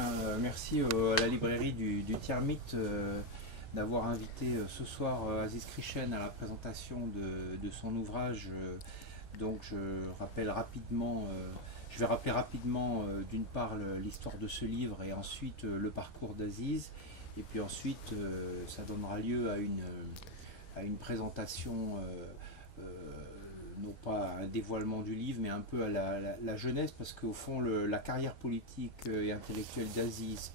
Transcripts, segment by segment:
Bien, merci à la librairie du Tiers-Mythe d'avoir invité ce soir Aziz Krishen à la présentation de son ouvrage. Donc je vais rappeler rapidement d'une part l'histoire de ce livre et ensuite le parcours d'Aziz. Et puis ensuite ça donnera lieu à une présentation, non pas un dévoilement du livre, mais un peu à la jeunesse, parce qu'au fond la carrière politique et intellectuelle d'Aziz,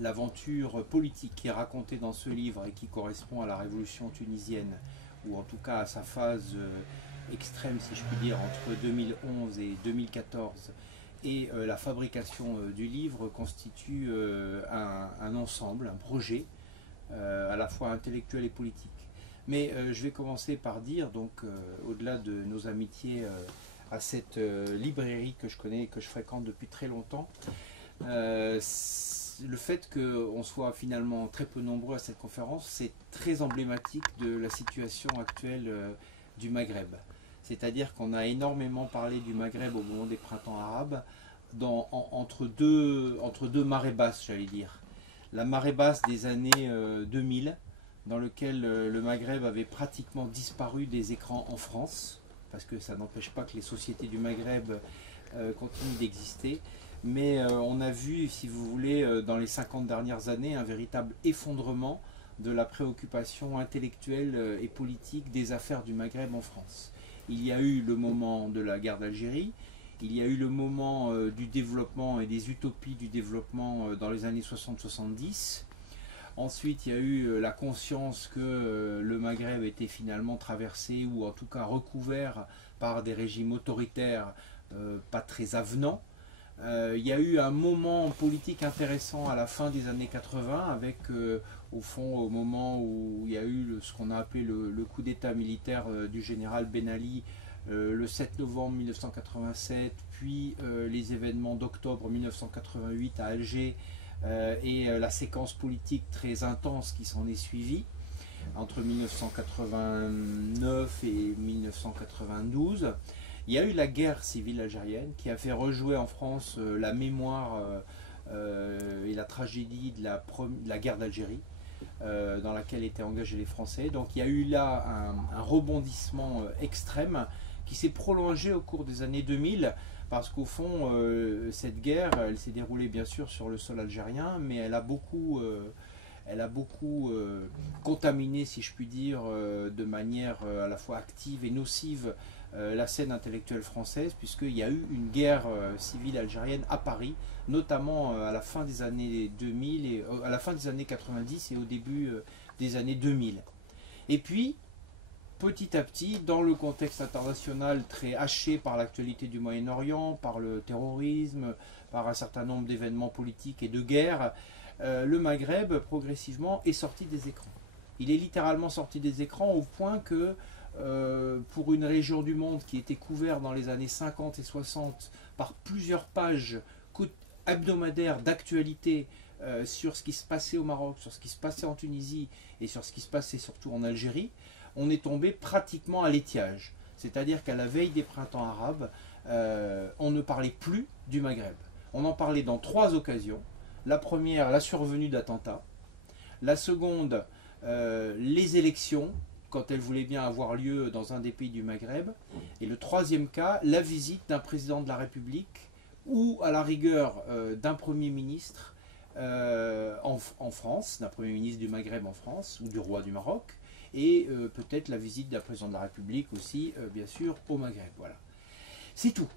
l'aventure politique qui est racontée dans ce livre et qui correspond à la révolution tunisienne, ou en tout cas à sa phase extrême, si je puis dire, entre 2011 et 2014, et la fabrication du livre constitue un ensemble, un projet, à la fois intellectuel et politique. Mais je vais commencer par dire, donc, au-delà de nos amitiés à cette librairie que je connais et que je fréquente depuis très longtemps, le fait qu'on soit finalement très peu nombreux à cette conférence, c'est très emblématique de la situation actuelle du Maghreb. C'est-à-dire qu'on a énormément parlé du Maghreb au moment des printemps arabes, entre deux marées basses, j'allais dire. La marée basse des années 2000, dans lequel le Maghreb avait pratiquement disparu des écrans en France, parce que ça n'empêche pas que les sociétés du Maghreb continuent d'exister. Mais on a vu, si vous voulez, dans les 50 dernières années, un véritable effondrement de la préoccupation intellectuelle et politique des affaires du Maghreb en France. Il y a eu le moment de la guerre d'Algérie, il y a eu le moment du développement et des utopies du développement dans les années 60-70. Ensuite, il y a eu la conscience que le Maghreb était finalement traversé, ou en tout cas recouvert par des régimes autoritaires pas très avenants. Il y a eu un moment politique intéressant à la fin des années 80, avec au fond, au moment où il y a eu ce qu'on a appelé le coup d'état militaire du général Ben Ali, le 7 novembre 1987, puis les événements d'octobre 1988 à Alger, et la séquence politique très intense qui s'en est suivie entre 1989 et 1992. Il y a eu la guerre civile algérienne qui a fait rejouer en France la mémoire et la tragédie de la guerre d'Algérie, dans laquelle étaient engagés les Français. Donc il y a eu là un rebondissement extrême qui s'est prolongé au cours des années 2000, parce qu'au fond, cette guerre, elle s'est déroulée bien sûr sur le sol algérien, mais elle a beaucoup contaminé, si je puis dire, de manière à la fois active et nocive, la scène intellectuelle française, puisqu'il y a eu une guerre civile algérienne à Paris, notamment à la fin des années 2000, et à la fin des années 90 et au début des années 2000. Et puis, petit à petit, dans le contexte international très haché par l'actualité du Moyen-Orient, par le terrorisme, par un certain nombre d'événements politiques et de guerres, le Maghreb, progressivement, est sorti des écrans. Il est littéralement sorti des écrans au point que, pour une région du monde qui était couverte dans les années 50 et 60 par plusieurs pages hebdomadaires d'actualité sur ce qui se passait au Maroc, sur ce qui se passait en Tunisie et sur ce qui se passait surtout en Algérie, on est tombé pratiquement à l'étiage. C'est-à-dire qu'à la veille des printemps arabes, on ne parlait plus du Maghreb. On en parlait dans 3 occasions. La première, la survenue d'attentats. La seconde, les élections, quand elles voulaient bien avoir lieu dans un des pays du Maghreb. Et le troisième cas, la visite d'un président de la République ou à la rigueur d'un Premier ministre en France, d'un Premier ministre du Maghreb en France ou du roi du Maroc. Et peut-être la visite d'un président de la République aussi, bien sûr, au Maghreb. Voilà. C'est tout.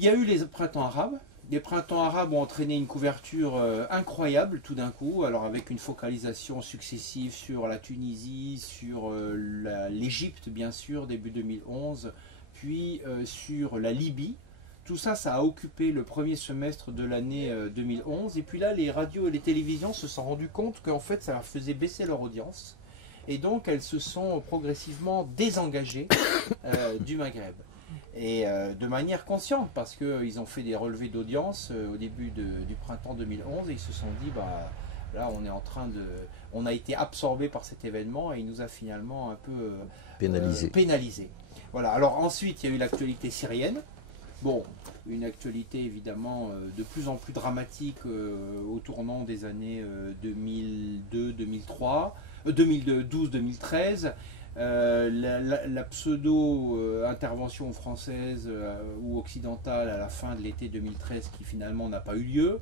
Il y a eu les printemps arabes. Les printemps arabes ont entraîné une couverture incroyable tout d'un coup, alors avec une focalisation successive sur la Tunisie, sur l'Égypte bien sûr, début 2011, puis sur la Libye. Tout ça, ça a occupé le premier semestre de l'année 2011. Et puis là, les radios et les télévisions se sont rendus compte qu'en fait, ça leur faisait baisser leur audience. Et donc, elles se sont progressivement désengagées du Maghreb. Et de manière consciente, parce qu'ils ont fait des relevés d'audience au début du printemps 2011, et ils se sont dit, bah, là on a été absorbé par cet événement et il nous a finalement un peu pénalisé. Voilà. Alors ensuite, il y a eu l'actualité syrienne, Bon, une actualité évidemment de plus en plus dramatique au tournant des années 2002-2003, 2012-2013. La pseudo-intervention française ou occidentale à la fin de l'été 2013 qui finalement n'a pas eu lieu.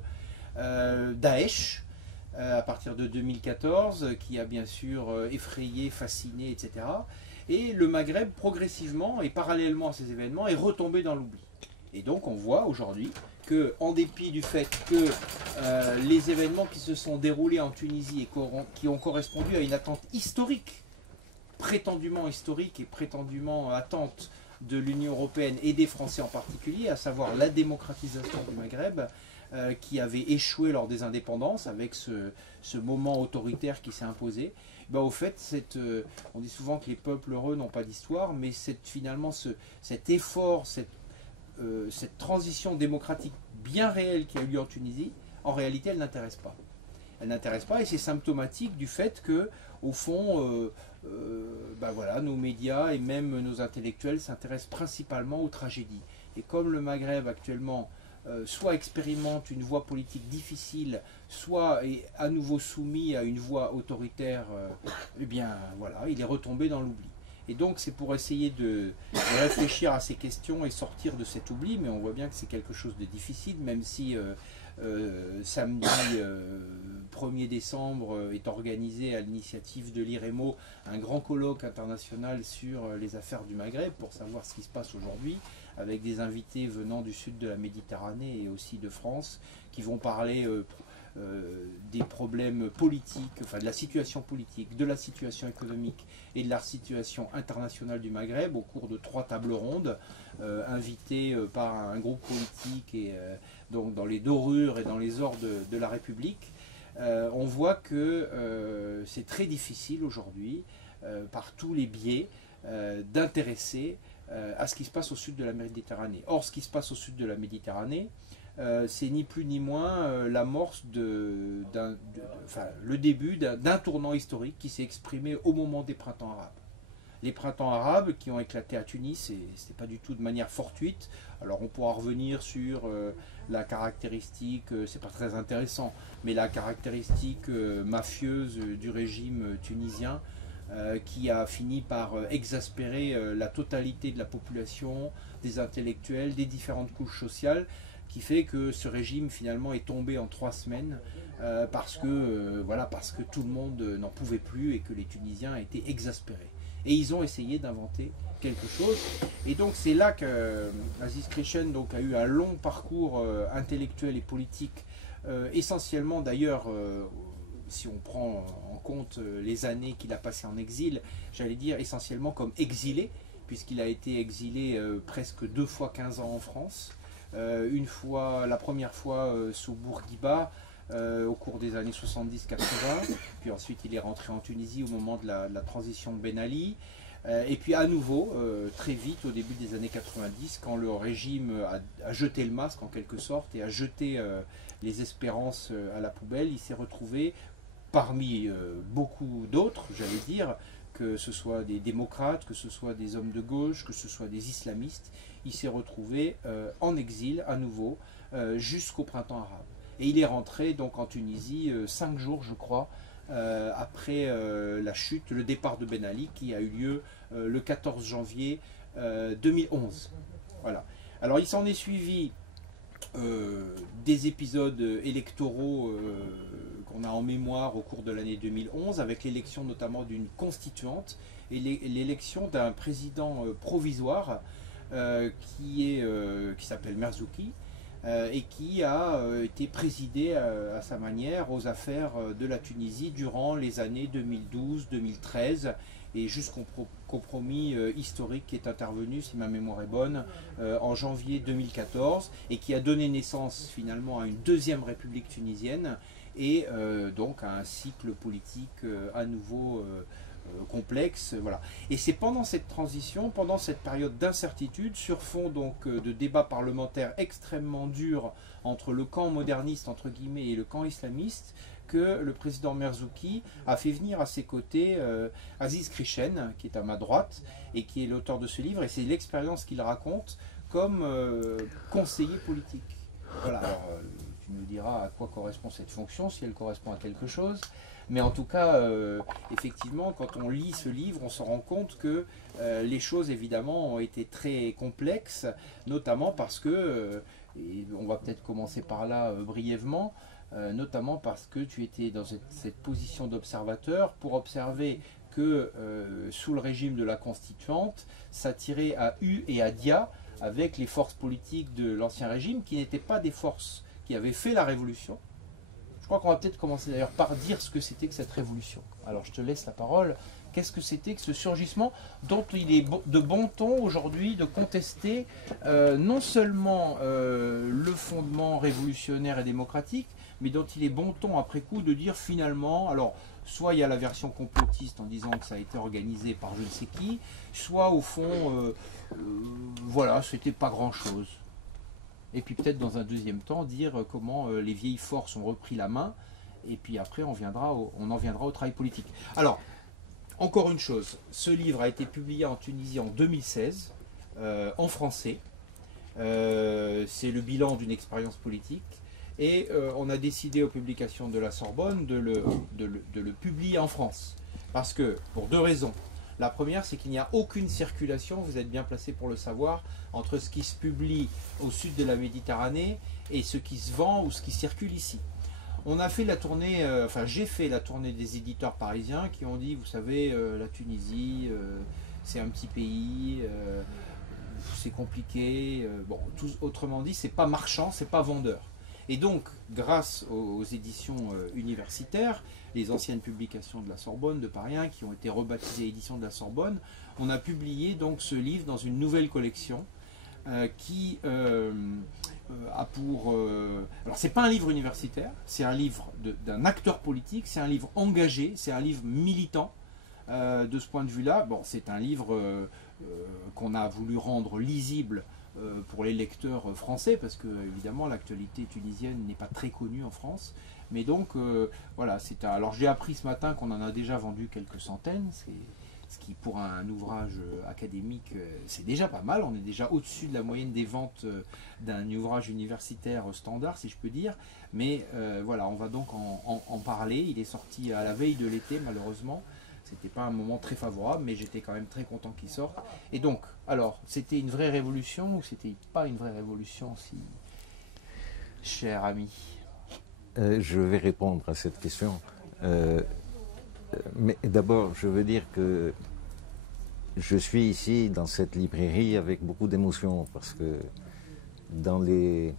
Daesh, à partir de 2014, qui a bien sûr effrayé, fasciné, etc. Et le Maghreb, progressivement et parallèlement à ces événements, est retombé dans l'oubli. Et donc on voit aujourd'hui que, en dépit du fait que les événements qui se sont déroulés en Tunisie et qui ont correspondu à une attente historique, prétendument historique et prétendument attente de l'Union européenne et des Français en particulier, à savoir la démocratisation du Maghreb, qui avait échoué lors des indépendances avec ce moment autoritaire qui s'est imposé. Ben, au fait, on dit souvent que les peuples heureux n'ont pas d'histoire, mais finalement cet effort, cette transition démocratique bien réelle qui a eu lieu en Tunisie, en réalité, elle n'intéresse pas. Elle n'intéresse pas et c'est symptomatique du fait que, au fond, ben voilà, nos médias et même nos intellectuels s'intéressent principalement aux tragédies. Et comme le Maghreb actuellement soit expérimente une voie politique difficile, soit est à nouveau soumis à une voie autoritaire, eh bien voilà, il est retombé dans l'oubli. Et donc c'est pour essayer de réfléchir à ces questions et sortir de cet oubli, mais on voit bien que c'est quelque chose de difficile, même si samedi 1er décembre est organisé à l'initiative de l'IREMO un grand colloque international sur les affaires du Maghreb pour savoir ce qui se passe aujourd'hui, avec des invités venant du sud de la Méditerranée et aussi de France, qui vont parler des problèmes politiques, enfin de la situation politique, de la situation économique et de la situation internationale du Maghreb au cours de 3 tables rondes, invitées par un groupe politique et donc dans les dorures et dans les ors de la République. On voit que c'est très difficile aujourd'hui, par tous les biais, d'intéresser à ce qui se passe au sud de la Méditerranée. Or, ce qui se passe au sud de la Méditerranée, c'est ni plus ni moins l'amorce le début d'un tournant historique qui s'est exprimé au moment des printemps arabes. Les printemps arabes qui ont éclaté à Tunis, ce n'était pas du tout de manière fortuite. Alors on pourra revenir sur la caractéristique, c'est pas très intéressant, mais la caractéristique mafieuse du régime tunisien qui a fini par exaspérer la totalité de la population, des intellectuels, des différentes couches sociales, qui fait que ce régime finalement est tombé en 3 semaines parce que tout le monde n'en pouvait plus et que les Tunisiens étaient exaspérés. Et ils ont essayé d'inventer quelque chose. Et donc c'est là que Aziz Krichen donc, a eu un long parcours intellectuel et politique, essentiellement d'ailleurs, si on prend en compte les années qu'il a passées en exil, j'allais dire essentiellement comme exilé, puisqu'il a été exilé presque 2 fois 15 ans en France. La première fois sous Bourguiba, au cours des années 70-80, puis ensuite il est rentré en Tunisie au moment de la transition de Ben Ali, et puis à nouveau, très vite au début des années 90, quand le régime a jeté le masque en quelque sorte et a jeté les espérances à la poubelle, il s'est retrouvé parmi beaucoup d'autres, j'allais dire, que ce soit des démocrates, que ce soit des hommes de gauche, que ce soit des islamistes, il s'est retrouvé en exil à nouveau jusqu'au printemps arabe. Et il est rentré donc en Tunisie 5 jours, je crois, après la chute, le départ de Ben Ali qui a eu lieu le 14 janvier 2011. Voilà. Alors il s'en est suivi des épisodes électoraux qu'on a en mémoire au cours de l'année 2011, avec l'élection notamment d'une constituante et l'élection d'un président provisoire qui s'appelle Merzouki, et qui a été présidé à sa manière aux affaires de la Tunisie durant les années 2012-2013 et jusqu'au compromis historique qui est intervenu, si ma mémoire est bonne, en janvier 2014 et qui a donné naissance finalement à une deuxième république tunisienne et donc à un cycle politique à nouveau complexe, voilà. Et c'est pendant cette transition, pendant cette période d'incertitude, sur fond donc de débats parlementaires extrêmement durs entre le camp moderniste entre guillemets et le camp islamiste, que le président Merzouki a fait venir à ses côtés Aziz Krichen, qui est à ma droite et qui est l'auteur de ce livre. Et c'est l'expérience qu'il raconte comme conseiller politique. Voilà, alors tu me diras à quoi correspond cette fonction, si elle correspond à quelque chose. Mais en tout cas, effectivement, quand on lit ce livre, on se rend compte que les choses, évidemment, ont été très complexes, notamment parce que, et on va peut-être commencer par là brièvement, notamment parce que tu étais dans cette position d'observateur pour observer que sous le régime de la Constituante, ça tirait à U et à Dia avec les forces politiques de l'ancien régime qui n'étaient pas des forces qui avaient fait la révolution. Je crois qu'on va peut-être commencer d'ailleurs par dire ce que c'était que cette révolution. Alors je te laisse la parole. Qu'est-ce que c'était que ce surgissement dont il est de bon ton aujourd'hui de contester non seulement le fondement révolutionnaire et démocratique, mais dont il est bon ton après coup de dire finalement, alors soit il y a la version complotiste en disant que ça a été organisé par je ne sais qui, soit au fond, voilà, c'était pas grand-chose. Et puis peut-être dans un deuxième temps dire comment les vieilles forces ont repris la main, et puis après on en viendra au travail politique. Alors, encore une chose, ce livre a été publié en Tunisie en 2016, en français. C'est le bilan d'une expérience politique. Et on a décidé aux publications de la Sorbonne de le publier en France. Parce que, pour deux raisons. La première, c'est qu'il n'y a aucune circulation, vous êtes bien placé pour le savoir, entre ce qui se publie au sud de la Méditerranée et ce qui se vend ou ce qui circule ici. On a fait la tournée, enfin j'ai fait la tournée des éditeurs parisiens qui ont dit, vous savez, la Tunisie, c'est un petit pays, c'est compliqué. Bon, autrement dit, c'est pas marchand, c'est pas vendeur. Et donc, grâce aux éditions universitaires, les anciennes publications de la Sorbonne, de Paris 1, qui ont été rebaptisées éditions de la Sorbonne, on a publié donc ce livre dans une nouvelle collection qui a pour... alors, c'est pas un livre universitaire, c'est un livre d'un acteur politique, c'est un livre engagé, c'est un livre militant. De ce point de vue-là, bon, c'est un livre qu'on a voulu rendre lisible pour les lecteurs français, parce que évidemment l'actualité tunisienne n'est pas très connue en France. Mais donc voilà, alors j'ai appris ce matin qu'on en a déjà vendu quelques centaines, ce qui pour un ouvrage académique c'est déjà pas mal. On est déjà au-dessus de la moyenne des ventes d'un ouvrage universitaire standard, si je peux dire. Mais voilà, on va donc en parler. Il est sorti à la veille de l'été, malheureusement. C'était pas un moment très favorable, mais j'étais quand même très content qu'il sorte. Et donc, alors, c'était une vraie révolution ou c'était pas une vraie révolution, si cher ami? Je vais répondre à cette question. Mais d'abord, je veux dire que je suis ici dans cette librairie avec beaucoup d'émotion parce que dans les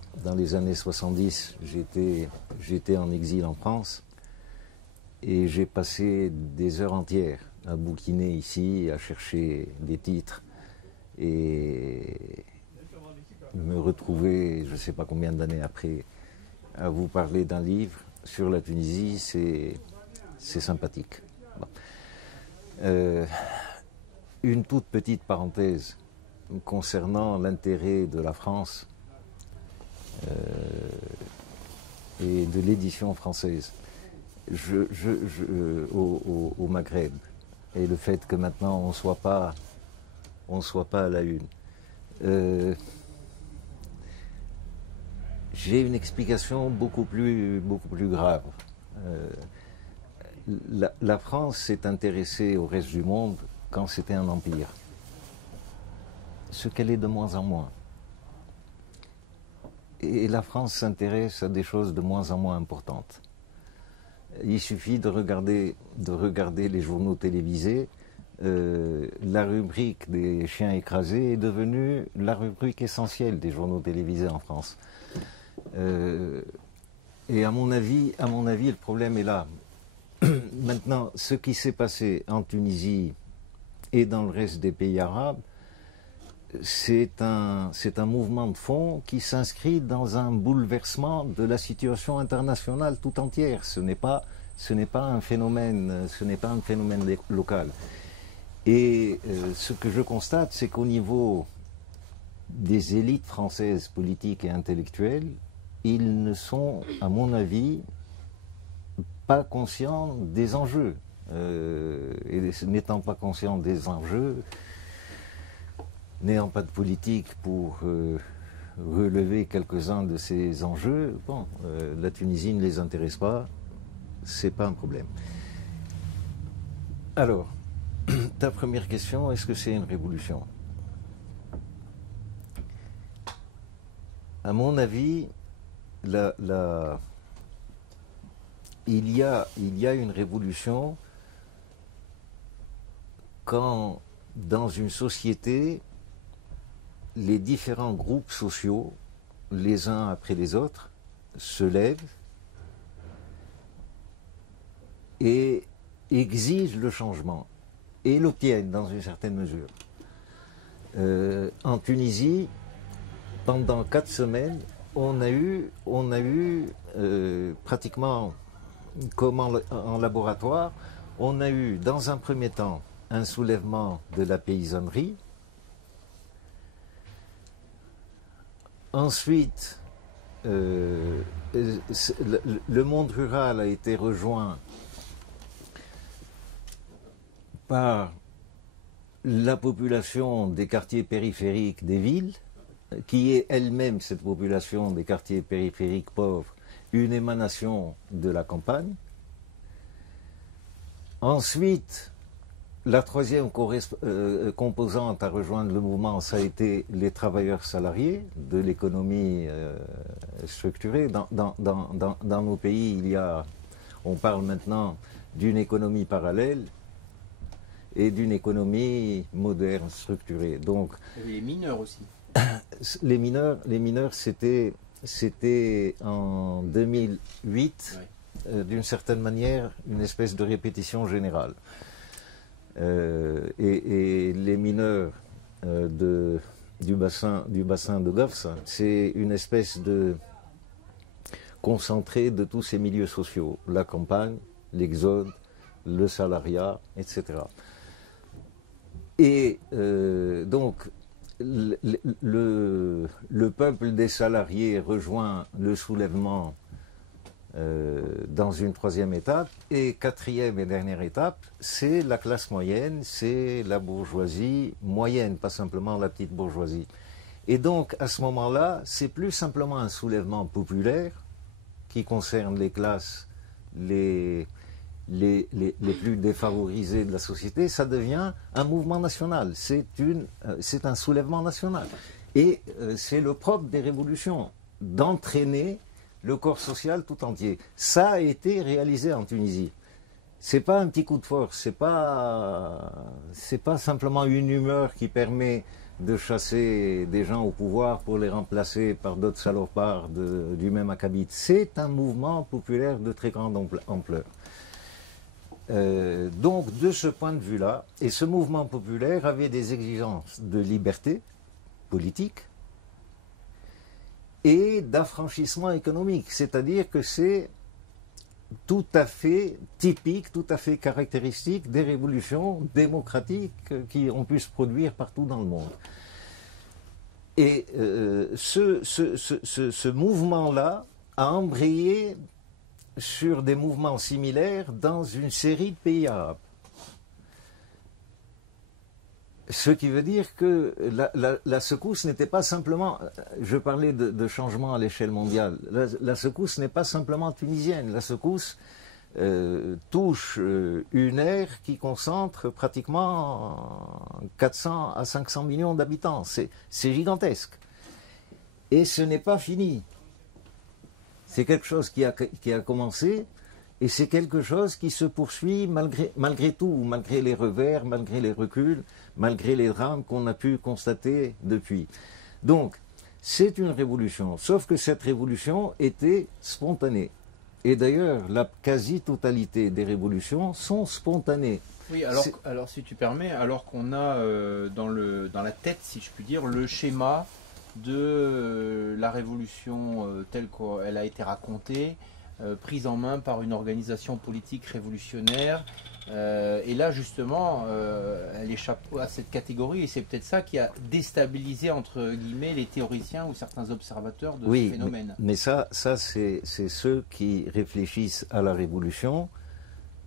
années 70, j'étais en exil en France. Et j'ai passé des heures entières à bouquiner ici, à chercher des titres et me retrouver, je ne sais pas combien d'années après, à vous parler d'un livre sur la Tunisie, c'est sympathique. Bon. Une toute petite parenthèse concernant l'intérêt de la France et de l'édition française. Au Maghreb, et le fait que maintenant on ne soit pas à la une. J'ai une explication beaucoup plus grave. La France s'est intéressée au reste du monde quand c'était un empire, ce qu'elle est de moins en moins. Et la France s'intéresse à des choses de moins en moins importantes. Il suffit de regarder les journaux télévisés. La rubrique des chiens écrasés est devenue la rubrique essentielle des journaux télévisés en France. Et à mon avis, le problème est là. Maintenant, ce qui s'est passé en Tunisie et dans le reste des pays arabes, c'est un mouvement de fond qui s'inscrit dans un bouleversement de la situation internationale tout entière. Ce n'est pas un phénomène local. Et ce que je constate, c'est qu'au niveau des élites françaises politiques et intellectuelles, ils ne sont, à mon avis, pas conscients des enjeux. Et n'étant pas conscients des enjeux, n'ayant pas de politique pour relever quelques-uns de ces enjeux, bon, la Tunisie ne les intéresse pas, c'est pas un problème. Alors, ta première question, est-ce que c'est une révolution? À mon avis, il y a une révolution quand, dans une société, les différents groupes sociaux, les uns après les autres, se lèvent et exigent le changement et l'obtiennent dans une certaine mesure. En Tunisie, pendant 4 semaines, on a eu pratiquement comme en laboratoire, on a eu dans un premier temps un soulèvement de la paysannerie. Ensuite, le monde rural a été rejoint par la population des quartiers périphériques des villes, qui est elle-même, cette population des quartiers périphériques pauvres, une émanation de la campagne. Ensuite, la troisième composante à rejoindre le mouvement, ça a été les travailleurs salariés de l'économie structurée. Dans nos pays, on parle maintenant d'une économie parallèle et d'une économie moderne, structurée. Donc, et les mineurs aussi. Les mineurs, c'était en 2008, ouais. D'une certaine manière, une espèce de répétition générale. Et les mineurs du bassin de Gafs, c'est une espèce de concentré de tous ces milieux sociaux, la campagne, l'exode, le salariat, etc. Et donc, le peuple des salariés rejoint le soulèvement dans une troisième étape, et quatrième et dernière étape, c'est la classe moyenne, c'est la bourgeoisie moyenne, pas simplement la petite bourgeoisie. Et donc, à ce moment-là, c'est plus simplement un soulèvement populaire qui concerne les classes les plus défavorisées de la société, ça devient un mouvement national, c'est un soulèvement national. Et c'est le propre des révolutions, d'entraîner le corps social tout entier. Ça a été réalisé en Tunisie. C'est pas un petit coup de force, c'est pas simplement une humeur qui permet de chasser des gens au pouvoir pour les remplacer par d'autres salopards du même acabit. C'est un mouvement populaire de très grande ampleur. Donc, de ce point de vue-là, et ce mouvement populaire avait des exigences de liberté politique et d'affranchissement économique, c'est-à-dire que c'est tout à fait typique, tout à fait caractéristique des révolutions démocratiques qui ont pu se produire partout dans le monde. Et ce mouvement-là a embrayé sur des mouvements similaires dans une série de pays arabes. Ce qui veut dire que la secousse n'était pas simplement, je parlais de changement à l'échelle mondiale, la secousse n'est pas simplement tunisienne, la secousse touche une ère qui concentre pratiquement 400 à 500 millions d'habitants, c'est gigantesque. Et ce n'est pas fini. C'est quelque chose qui a commencé, et c'est quelque chose qui se poursuit malgré tout, malgré les revers, malgré les reculs, malgré les drames qu'on a pu constater depuis. Donc, c'est une révolution, sauf que cette révolution était spontanée. Et d'ailleurs, la quasi-totalité des révolutions sont spontanées. Oui, alors si tu permets, alors qu'on a dans la tête, si je puis dire, le schéma de la révolution telle qu'elle a été racontée, prise en main par une organisation politique révolutionnaire, et là justement elle échappe à cette catégorie, et c'est peut-être ça qui a déstabilisé entre guillemets les théoriciens ou certains observateurs de ce phénomène. Mais ça c'est ceux qui réfléchissent à la révolution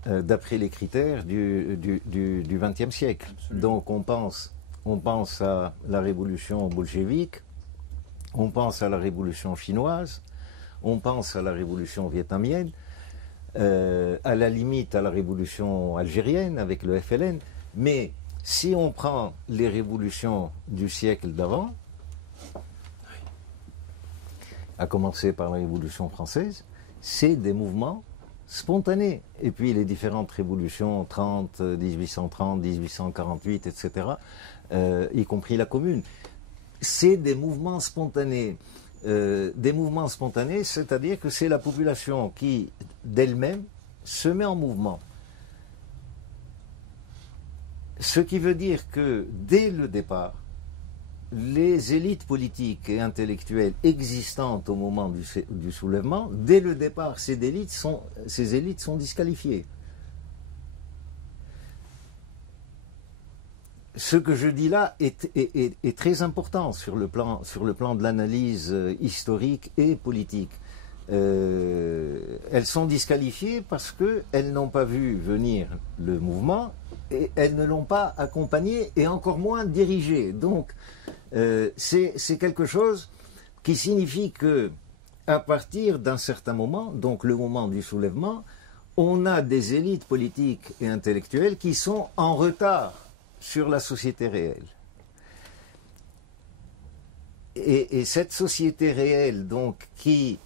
d'après les critères du XXe siècle. Absolument. Donc on pense on pense à la révolution bolchevique, on pense à la révolution chinoise, on pense à la révolution vietnamienne, à la limite à la révolution algérienne avec le FLN, mais si on prend les révolutions du siècle d'avant, à commencer par la Révolution française, c'est des mouvements spontanés. Et puis les différentes révolutions, 1830, 1848, etc., y compris la Commune, c'est des mouvements spontanés. C'est-à-dire que c'est la population qui, d'elle-même, se met en mouvement. Ce qui veut dire que, dès le départ, les élites politiques et intellectuelles existantes au moment du soulèvement, dès le départ, ces élites sont disqualifiées. Ce que je dis là est très important sur le plan de l'analyse historique et politique. Elles sont disqualifiées parce qu'elles n'ont pas vu venir le mouvement et elles ne l'ont pas accompagné et encore moins dirigé. Donc, c'est quelque chose qui signifie que, à partir d'un certain moment, donc le moment du soulèvement, on a des élites politiques et intellectuelles qui sont en retard sur la société réelle. Et cette société réelle, donc, qui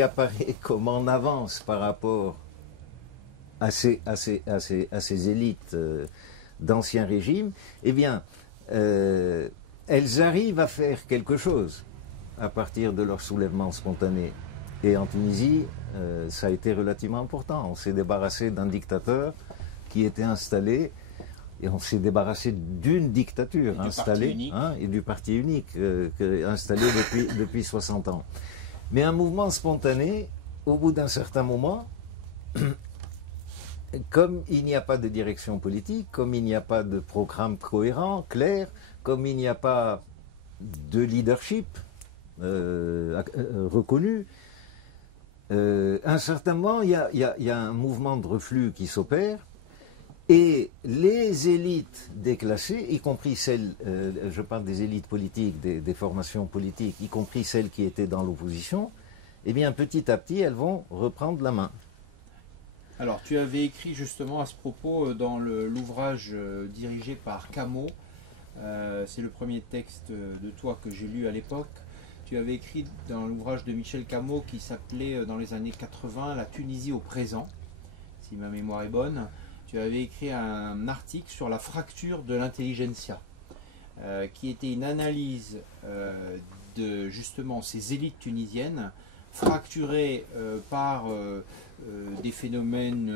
apparaît comme en avance par rapport à ces élites d'ancien régime, eh bien, elles arrivent à faire quelque chose à partir de leur soulèvement spontané. Et en Tunisie, ça a été relativement important. On s'est débarrassé d'un dictateur qui était installé, et on s'est débarrassé d'une dictature installée, et du parti unique installé depuis 60 ans. Mais un mouvement spontané, au bout d'un certain moment, comme il n'y a pas de direction politique, comme il n'y a pas de programme cohérent, clair, comme il n'y a pas de leadership reconnu, à un certain moment, il y a un mouvement de reflux qui s'opère, et les élites déclassées, y compris celles, je parle des élites politiques, des formations politiques, y compris celles qui étaient dans l'opposition, eh bien petit à petit, elles vont reprendre la main. Alors, tu avais écrit justement à ce propos dans l'ouvrage dirigé par Camus, c'est le premier texte de toi que j'ai lu à l'époque. Tu avais écrit dans l'ouvrage de Michel Camus qui s'appelait dans les années 80 « La Tunisie au présent », si ma mémoire est bonne. Tu avais écrit un article sur la fracture de l'intelligentsia, qui était une analyse de justement ces élites tunisiennes fracturées par des phénomènes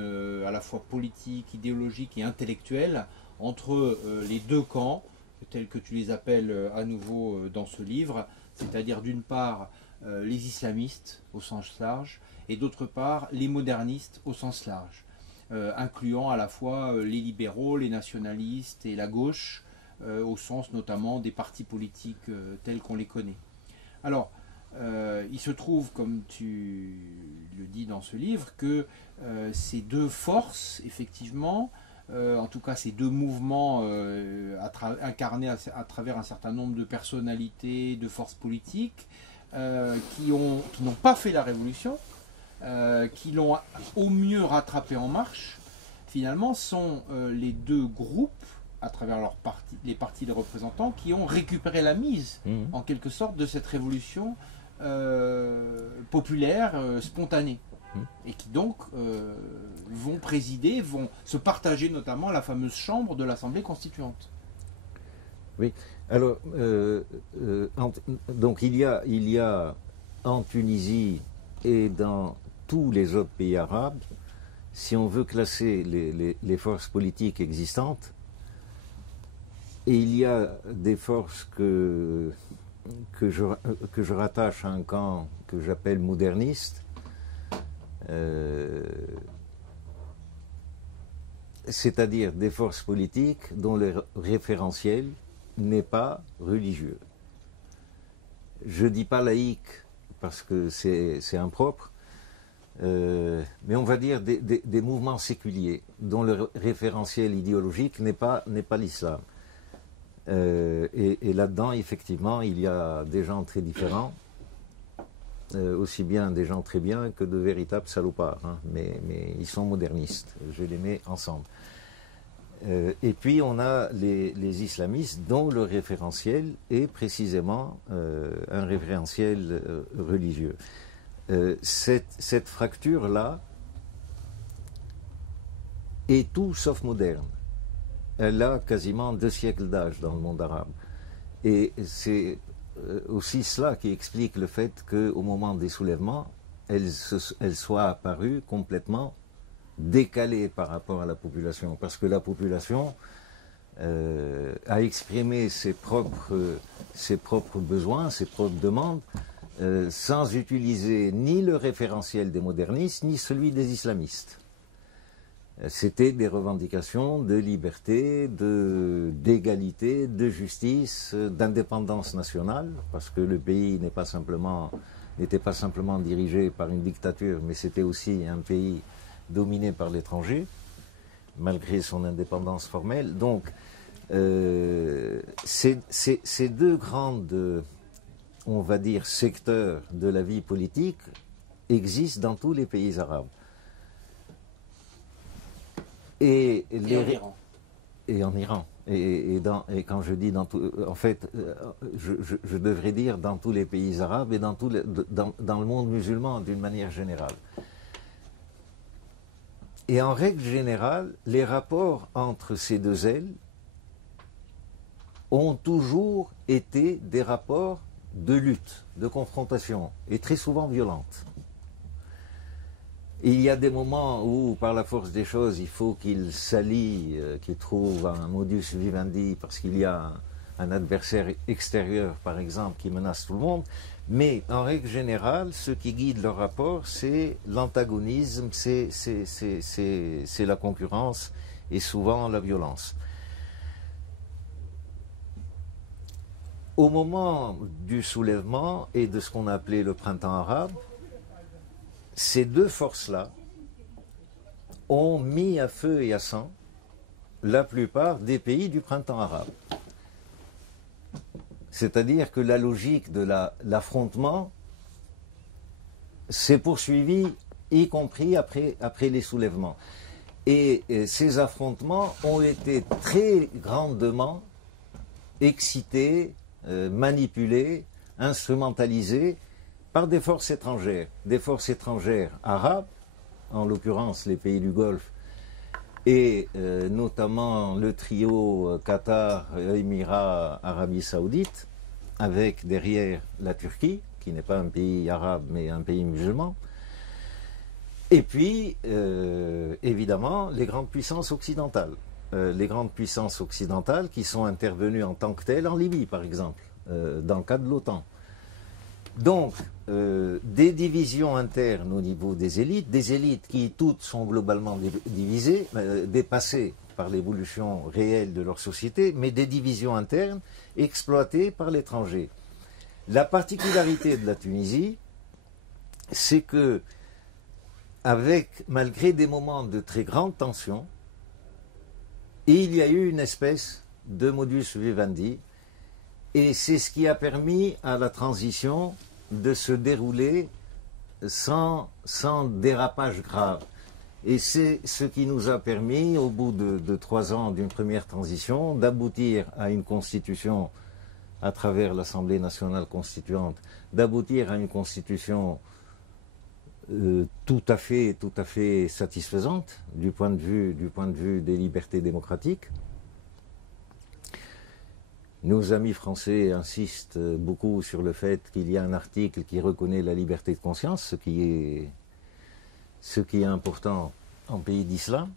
à la fois politiques, idéologiques et intellectuels entre les deux camps, tels que tu les appelles à nouveau dans ce livre, c'est-à-dire d'une part les islamistes au sens large et d'autre part les modernistes au sens large. Incluant à la fois les libéraux, les nationalistes et la gauche, au sens notamment des partis politiques tels qu'on les connaît. Alors, il se trouve, comme tu le dis dans ce livre, que ces deux forces, effectivement, en tout cas ces deux mouvements incarnés à travers un certain nombre de personnalités, de forces politiques, qui n'ont pas fait la révolution, qui l'ont au mieux rattrapé en marche, finalement, sont les deux groupes, à travers les partis des représentants, qui ont récupéré la mise, en quelque sorte, de cette révolution populaire, spontanée, et qui donc vont présider, vont se partager notamment la fameuse chambre de l'Assemblée constituante. Oui, alors, donc il y a en Tunisie et dans tous les autres pays arabes, si on veut classer les forces politiques existantes, et il y a des forces que je rattache à un camp que j'appelle moderniste, c'est-à-dire des forces politiques dont le référentiel n'est pas religieux. Je ne dis pas laïque parce que c'est impropre, mais on va dire des mouvements séculiers dont le référentiel idéologique n'est pas l'islam. Et là-dedans, effectivement, il y a des gens très différents, aussi bien des gens très bien que de véritables salopards, hein, mais ils sont modernistes, je les mets ensemble. Et puis on a les islamistes dont le référentiel est précisément un référentiel religieux. Cette fracture-là est tout sauf moderne. Elle a quasiment 2 siècles d'âge dans le monde arabe. Et c'est aussi cela qui explique le fait qu'au moment des soulèvements, elle soit apparue complètement décalée par rapport à la population. Parce que la population a exprimé ses propres besoins, ses propres demandes, sans utiliser ni le référentiel des modernistes, ni celui des islamistes. C'était des revendications de liberté, d'égalité, de justice, d'indépendance nationale, parce que le pays n'était pas simplement dirigé par une dictature, mais c'était aussi un pays dominé par l'étranger, malgré son indépendance formelle. Donc, ces 2 grandes, on va dire, secteurs de la vie politique existent dans tous les pays arabes. Et en Iran. Et en Iran. Et quand je dis dans tout, en fait, je devrais dire dans tous les pays arabes et dans le monde musulman d'une manière générale. Et en règle générale, les rapports entre ces 2 ailes ont toujours été des rapports de lutte, de confrontation, et très souvent violentes. Il y a des moments où, par la force des choses, il faut qu'ils s'allient, qu'ils trouvent un modus vivendi parce qu'il y a un adversaire extérieur, par exemple, qui menace tout le monde. Mais en règle générale, ce qui guide leur rapport, c'est l'antagonisme, c'est la concurrence et souvent la violence. Au moment du soulèvement et de ce qu'on appelait le printemps arabe, ces 2 forces-là ont mis à feu et à sang la plupart des pays du printemps arabe. C'est-à-dire que la logique de l'affrontement s'est poursuivie, y compris après les soulèvements. Et ces affrontements ont été très grandement excités, manipulés, instrumentalisés par des forces étrangères arabes, en l'occurrence les pays du Golfe, et notamment le trio Qatar, Émirats, Arabie Saoudite, avec derrière la Turquie, qui n'est pas un pays arabe mais un pays musulman, et puis évidemment les grandes puissances occidentales. Les grandes puissances occidentales qui sont intervenues en tant que telles en Libye, par exemple, dans le cadre de l'OTAN. Donc, des divisions internes au niveau des élites qui toutes sont globalement divisées, dépassées par l'évolution réelle de leur société, mais des divisions internes exploitées par l'étranger. La particularité de la Tunisie, c'est que, malgré des moments de très grande tension, il y a eu une espèce de modus vivendi, et c'est ce qui a permis à la transition de se dérouler sans dérapage grave. Et c'est ce qui nous a permis, au bout de 3 ans d'une première transition, d'aboutir à une constitution à travers l'Assemblée nationale constituante, d'aboutir à une constitution tout à fait satisfaisante du point de vue des libertés démocratiques. Nos amis français insistent beaucoup sur le fait qu'il y a un article qui reconnaît la liberté de conscience, ce qui est important en pays d'islam.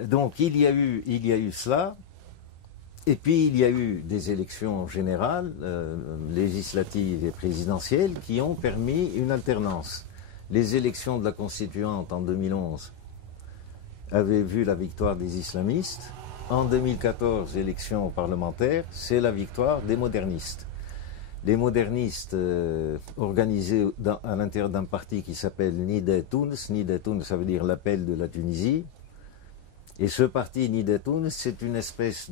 Donc il y a eu cela, et puis il y a eu des élections générales, législatives et présidentielles, qui ont permis une alternance. Les élections de la Constituante en 2011 avaient vu la victoire des islamistes. En 2014, élections parlementaires, c'est la victoire des modernistes. Les modernistes organisés à l'intérieur d'un parti qui s'appelle Nida Tounes. Nida Tounes, ça veut dire l'appel de la Tunisie. Et ce parti Nida Tounes, c'est une espèce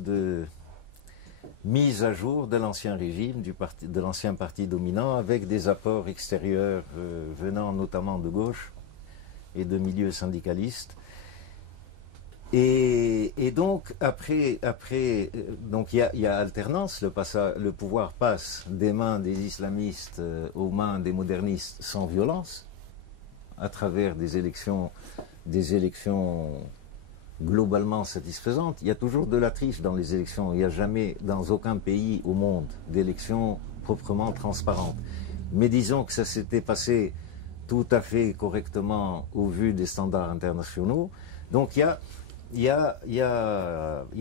mise à jour de l'ancien régime, de l'ancien parti dominant, avec des apports extérieurs venant notamment de gauche et de milieux syndicalistes. Et donc, donc il y a alternance, le pouvoir passe des mains des islamistes aux mains des modernistes sans violence, à travers des élections globalement satisfaisantes. Il y a toujours de la triche dans les élections. Il n'y a jamais, dans aucun pays au monde, d'élections proprement transparentes. Mais disons que ça s'était passé tout à fait correctement au vu des standards internationaux. Donc il y a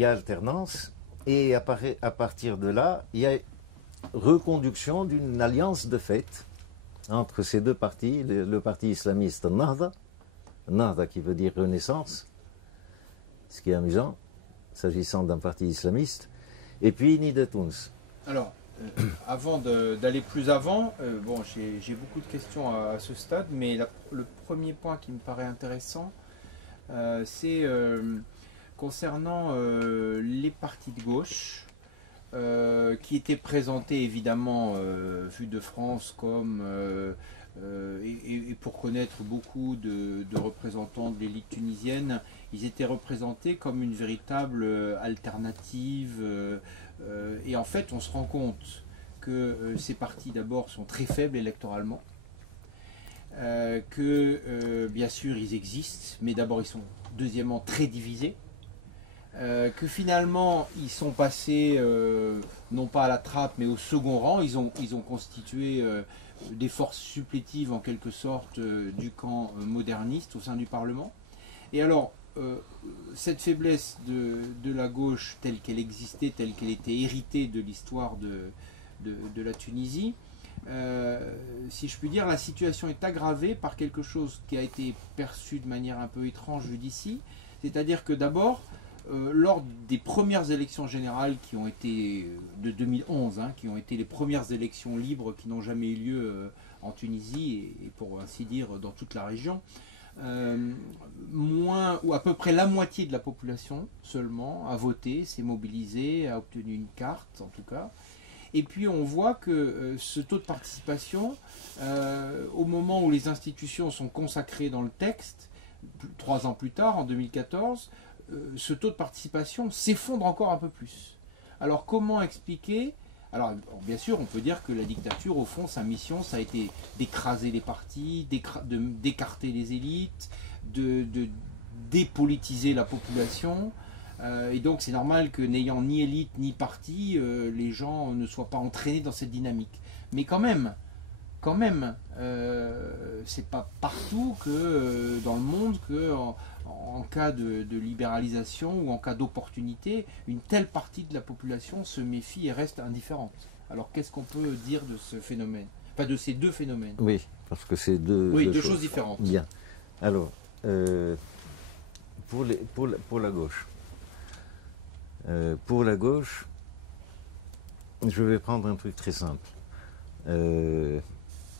alternance, et à partir de là, il y a reconduction d'une alliance de fait entre ces deux partis, le parti islamiste Nahda qui veut dire renaissance, ce qui est amusant, s'agissant d'un parti islamiste, et puis Nida Tounes. Alors, avant d'aller plus avant, bon, j'ai beaucoup de questions à ce stade, mais le premier point qui me paraît intéressant, c'est concernant les partis de gauche, qui étaient présentés évidemment vus de France comme, et pour connaître beaucoup de représentants de l'élite tunisienne, ils étaient représentés comme une véritable alternative, et en fait on se rend compte que ces partis d'abord sont très faibles électoralement, que bien sûr ils existent, mais d'abord ils sont deuxièmement très divisés, que finalement ils sont passés non pas à la trappe mais au second rang, ils ont constitué des forces supplétives en quelque sorte du camp moderniste au sein du Parlement. Et alors cette faiblesse de la gauche telle qu'elle existait, telle qu'elle était héritée de l'histoire de la Tunisie, si je puis dire, la situation est aggravée par quelque chose qui a été perçu de manière un peu étrange vu d'ici, c'est-à-dire que d'abord, lors des premières élections générales qui ont été de 2011, qui ont été les premières élections libres qui n'ont jamais eu lieu en Tunisie et pour ainsi dire dans toute la région, moins ou à peu près la moitié de la population seulement a voté, s'est mobilisée, a obtenu une carte en tout cas. Et puis on voit que ce taux de participation, au moment où les institutions sont consacrées dans le texte, 3 ans plus tard, en 2014, ce taux de participation s'effondre encore un peu plus. Alors comment expliquer? Alors bien sûr on peut dire que la dictature au fond sa mission ça a été d'écraser les partis, d'écarter les élites, de dépolitiser la population, et donc c'est normal que n'ayant ni élite ni parti, les gens ne soient pas entraînés dans cette dynamique. Mais quand même, c'est pas partout que dans le monde que en cas de libéralisation ou en cas d'opportunité, une telle partie de la population se méfie et reste indifférente. Alors qu'est-ce qu'on peut dire de ce phénomène, enfin de ces deux phénomènes? Oui, parce que c'est deux choses différentes. Bien. Alors, pour la gauche. Pour la gauche, je vais prendre un truc très simple.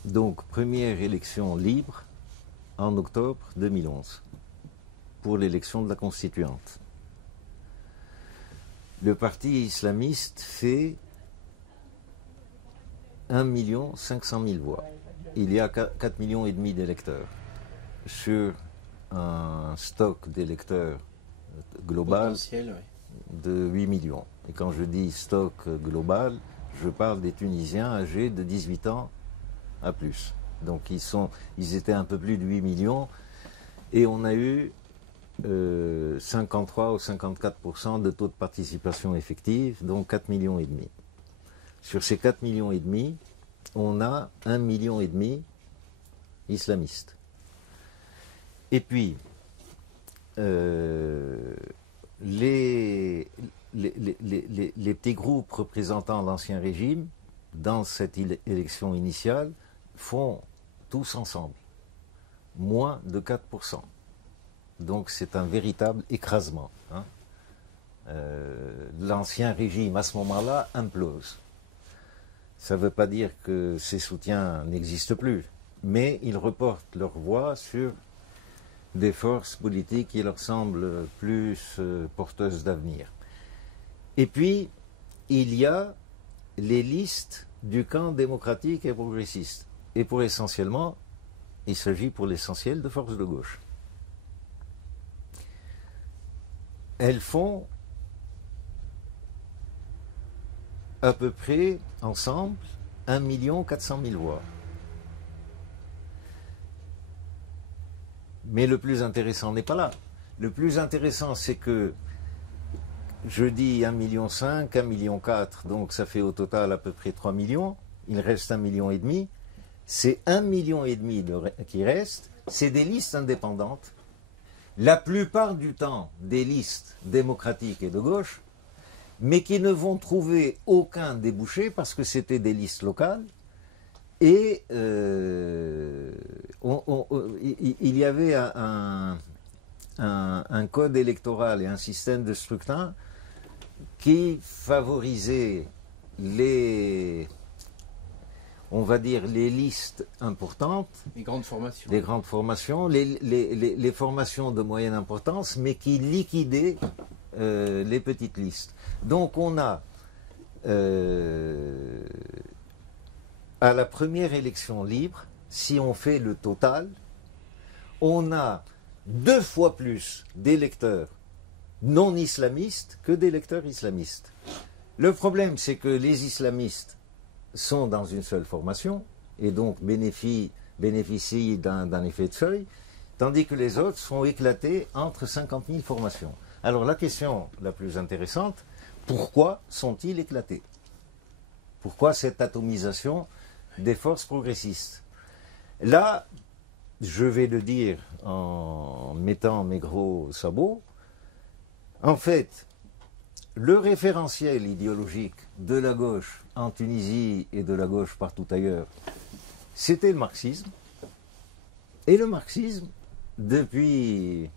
Donc, première élection libre en octobre 2011 pour l'élection de la constituante. Le parti islamiste fait 1 500 000 voix. Il y a 4,5 millions d'électeurs sur un stock d'électeurs global de 8 millions. Et quand je dis stock global, je parle des Tunisiens âgés de 18 ans à plus. Donc ils étaient un peu plus de 8 millions et on a eu 53 ou 54% de taux de participation effective, donc 4,5 millions. Sur ces 4,5 millions, on a 1,5 million islamistes. Et puis, les petits groupes représentant l'ancien régime, dans cette élection initiale, font tous ensemble moins de 4%. Donc c'est un véritable écrasement. L'ancien régime, à ce moment-là, implose. Ça ne veut pas dire que ces soutiens n'existent plus, mais ils reportent leur voix sur des forces politiques qui leur semblent plus porteuses d'avenir. Et puis, il y a les listes du camp démocratique et progressiste. Et pour essentiellement, il s'agit pour l'essentiel de forces de gauche. Elles font à peu près, ensemble, 1 400 000 voix. Mais le plus intéressant n'est pas là. Le plus intéressant, c'est que je dis 1,5 million, 1,4 million, donc ça fait au total à peu près 3 millions. Il reste 1,5 million. Ces 1,5 million qui restent, c'est des listes indépendantes. La plupart du temps, des listes démocratiques et de gauche, mais qui ne vont trouver aucun débouché parce que c'était des listes locales. Et il y avait un code électoral et un système de scrutin qui favorisait on va dire, les listes importantes, les grandes formations, les formations de moyenne importance, mais qui liquidaient les petites listes. Donc on a, à la première élection libre, si on fait le total, on a 2 fois plus d'électeurs non islamistes que d'électeurs islamistes. Le problème, c'est que les islamistes sont dans une seule formation et donc bénéficient d'un effet de seuil, tandis que les autres sont éclatés entre 50 000 formations. Alors la question la plus intéressante, pourquoi sont-ils éclatés? Pourquoi cette atomisation des forces progressistes? Là, je vais le dire en mettant mes gros sabots, en fait, le référentiel idéologique de la gauche en Tunisie et de la gauche partout ailleurs, c'était le marxisme. Et le marxisme, depuis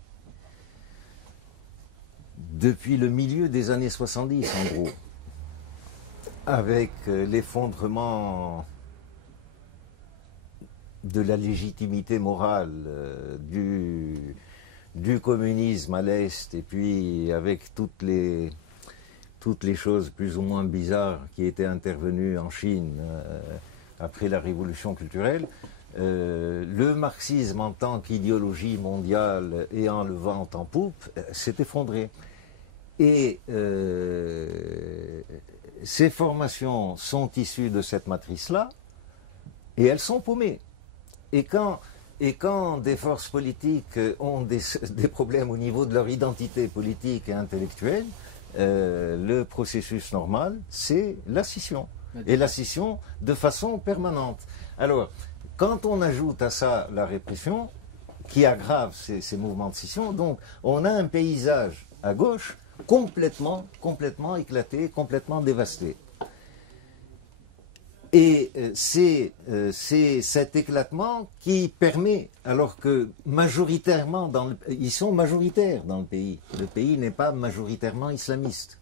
le milieu des années 70 en gros, avec l'effondrement de la légitimité morale du communisme à l'Est, et puis avec toutes les choses plus ou moins bizarres qui étaient intervenues en Chine après la révolution culturelle, le marxisme en tant qu'idéologie mondiale et en le vent en poupe s'est effondré. Et ces formations sont issues de cette matrice-là, et elles sont paumées. Et quand des forces politiques ont des problèmes au niveau de leur identité politique et intellectuelle, le processus normal, c'est la scission. Et la scission de façon permanente. Alors, quand on ajoute à ça la répression, qui aggrave ces mouvements de scission, donc on a un paysage à gauche complètement éclaté, complètement dévasté. Et c'est cet éclatement qui permet, alors que majoritairement, ils sont majoritaires dans le pays n'est pas majoritairement islamiste.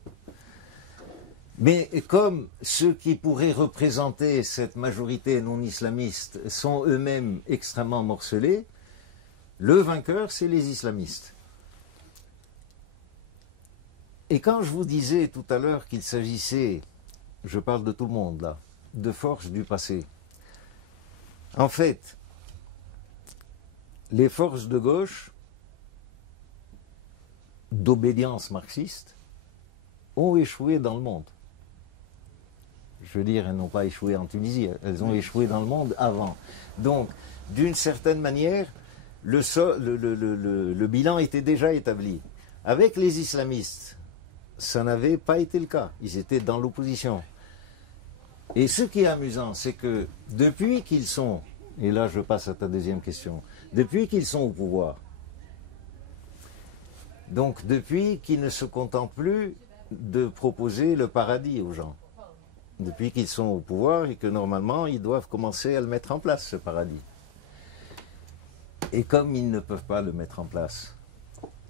Mais comme ceux qui pourraient représenter cette majorité non islamiste sont eux-mêmes extrêmement morcelés, le vainqueur, c'est les islamistes. Et quand je vous disais tout à l'heure qu'il s'agissait, je parle de tout le monde là, de forces du passé. En fait, les forces de gauche, d'obédience marxiste, ont échoué dans le monde. Je veux dire, elles n'ont pas échoué en Tunisie, elles ont échoué dans le monde avant. Donc, d'une certaine manière, le bilan était déjà établi. Avec les islamistes, ça n'avait pas été le cas. Ils étaient dans l'opposition. Et ce qui est amusant, c'est que depuis qu'ils sont, et là je passe à ta deuxième question, depuis qu'ils sont au pouvoir, donc depuis qu'ils ne se contentent plus de proposer le paradis aux gens, depuis qu'ils sont au pouvoir et que normalement ils doivent commencer à le mettre en place, ce paradis. Et comme ils ne peuvent pas le mettre en place,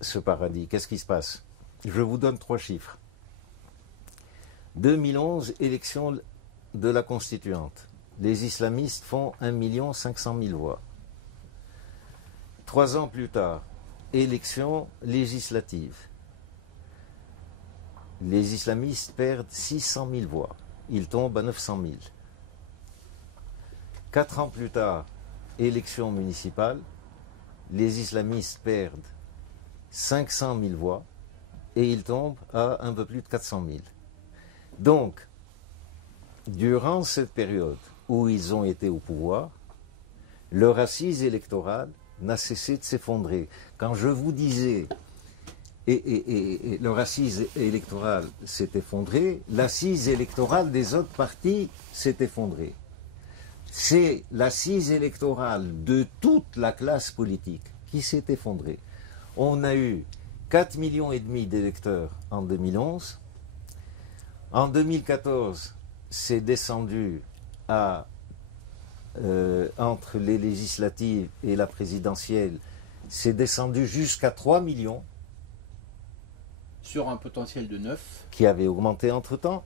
ce paradis, qu'est-ce qui se passe? Je vous donne 3 chiffres. 2011, élection de la Constituante. Les islamistes font 1 500 000 voix. 3 ans plus tard, élection législative. les islamistes perdent 600 000 voix. Ils tombent à 900 000. 4 ans plus tard, élection municipale, les islamistes perdent 500 000 voix et ils tombent à un peu plus de 400 000. Donc, durant cette période où ils ont été au pouvoir, leur assise électorale n'a cessé de s'effondrer. Quand je vous disais, et leur assise électorale s'est effondrée, l'assise électorale des autres partis s'est effondrée. C'est l'assise électorale de toute la classe politique qui s'est effondrée. On a eu 4,5 millions d'électeurs en 2011. En 2014, c'est descendu à, entre les législatives et la présidentielle, c'est descendu jusqu'à 3 millions. Sur un potentiel de 9. Qui avait augmenté entre-temps.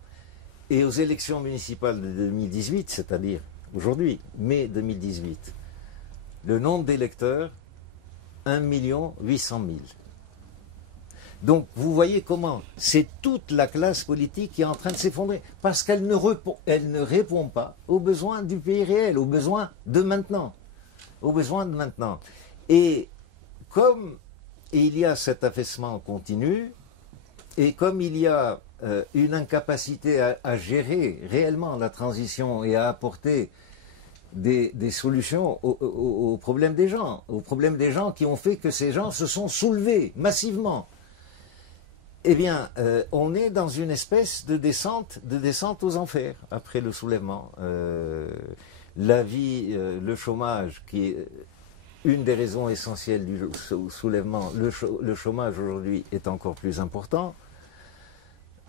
Et aux élections municipales de 2018, c'est-à-dire aujourd'hui, mai 2018, le nombre d'électeurs, 1 800 000. Donc vous voyez comment c'est toute la classe politique qui est en train de s'effondrer, parce qu'elle ne répond pas aux besoins du pays réel, aux besoins de maintenant. Aux besoins de maintenant. Et comme il y a cet affaissement continu, et comme il y a une incapacité à gérer réellement la transition et à apporter des solutions aux problèmes des gens, qui ont fait que ces gens se sont soulevés massivement, eh bien, on est dans une espèce de descente aux enfers après le soulèvement. La vie, le chômage, qui est une des raisons essentielles du soulèvement, le chômage aujourd'hui est encore plus important.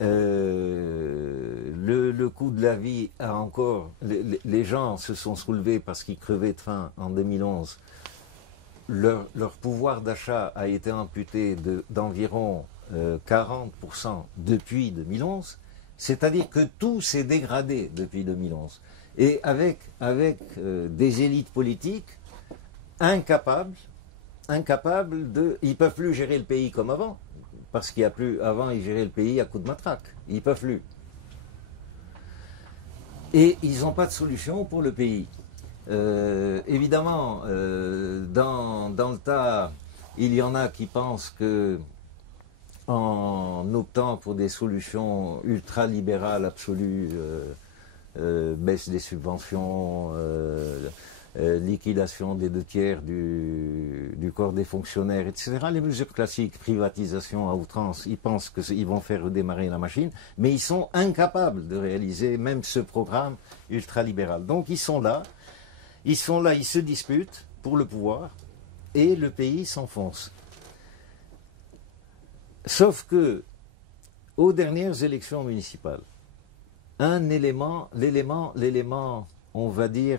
Le coût de la vie a encore... Les gens se sont soulevés parce qu'ils crevaient de faim en 2011. Leur pouvoir d'achat a été amputé d'environ 40% depuis 2011. C'est-à-dire que tout s'est dégradé depuis 2011. Et avec des élites politiques incapables de... Ils ne peuvent plus gérer le pays comme avant. Parce qu'il n'y a plus, avant, ils géraient le pays à coups de matraque. Ils ne peuvent plus. Et ils n'ont pas de solution pour le pays. Évidemment, dans le tas, il y en a qui pensent que, en optant pour des solutions ultra-libérales absolues, baisse des subventions, liquidation des 2/3 du corps des fonctionnaires, etc. Les mesures classiques, privatisation à outrance, ils pensent qu'ils vont faire redémarrer la machine, mais ils sont incapables de réaliser même ce programme ultralibéral. Donc ils sont là, ils se disputent pour le pouvoir, et le pays s'enfonce. Sauf que, aux dernières élections municipales, l'élément, on va dire,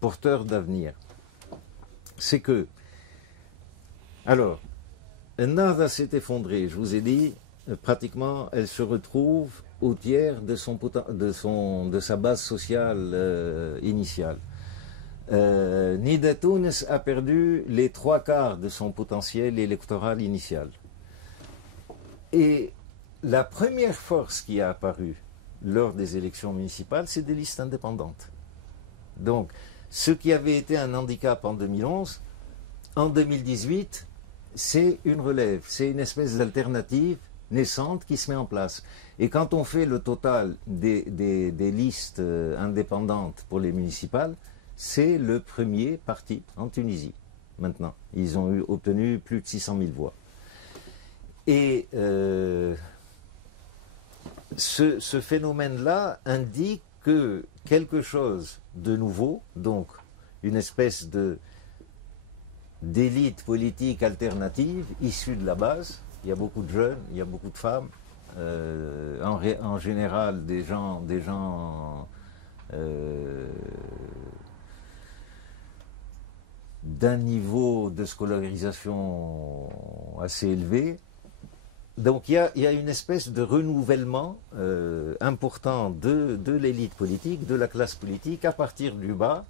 porteur d'avenir, c'est que, alors, Ennahda s'est effondrée, je vous ai dit, pratiquement, elle se retrouve au tiers de sa base sociale initiale. Nida Tounes a perdu les 3/4 de son potentiel électoral initial. Et la première force qui a apparu lors des élections municipales, c'est des listes indépendantes. Donc, ce qui avait été un handicap en 2011, en 2018, c'est une relève, c'est une espèce d'alternative naissante qui se met en place. Et quand on fait le total des listes indépendantes pour les municipales, c'est le premier parti en Tunisie, maintenant. Ils ont obtenu plus de 600 000 voix. Et ce phénomène-là indique que quelque chose de nouveau, donc une espèce d'élite politique alternative issue de la base. Il y a beaucoup de jeunes, il y a beaucoup de femmes, en général des gens d'un niveau de scolarisation assez élevé. Donc il y a une espèce de renouvellement important de l'élite politique, de la classe politique, à partir du bas,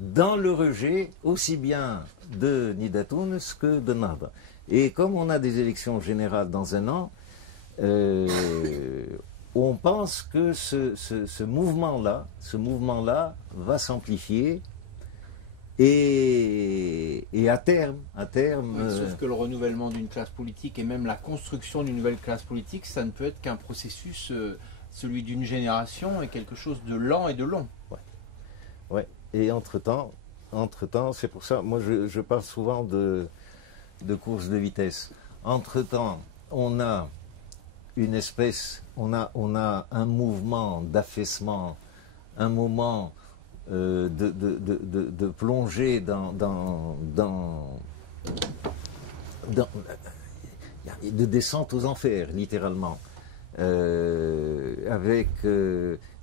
dans le rejet aussi bien de Nida Tounes que de Ennahda. Et comme on a des élections générales dans un an, On pense que ce mouvement-là va s'amplifier et à terme, Oui, sauf que le renouvellement d'une classe politique et même la construction d'une nouvelle classe politique, ça ne peut être qu'un processus, celui d'une génération, et quelque chose de lent et de long. Ouais. Et entre-temps, c'est pour ça, moi je parle souvent de course de vitesse. Entre-temps, on a un mouvement d'affaissement, un moment de plongée de descente aux enfers, littéralement, avec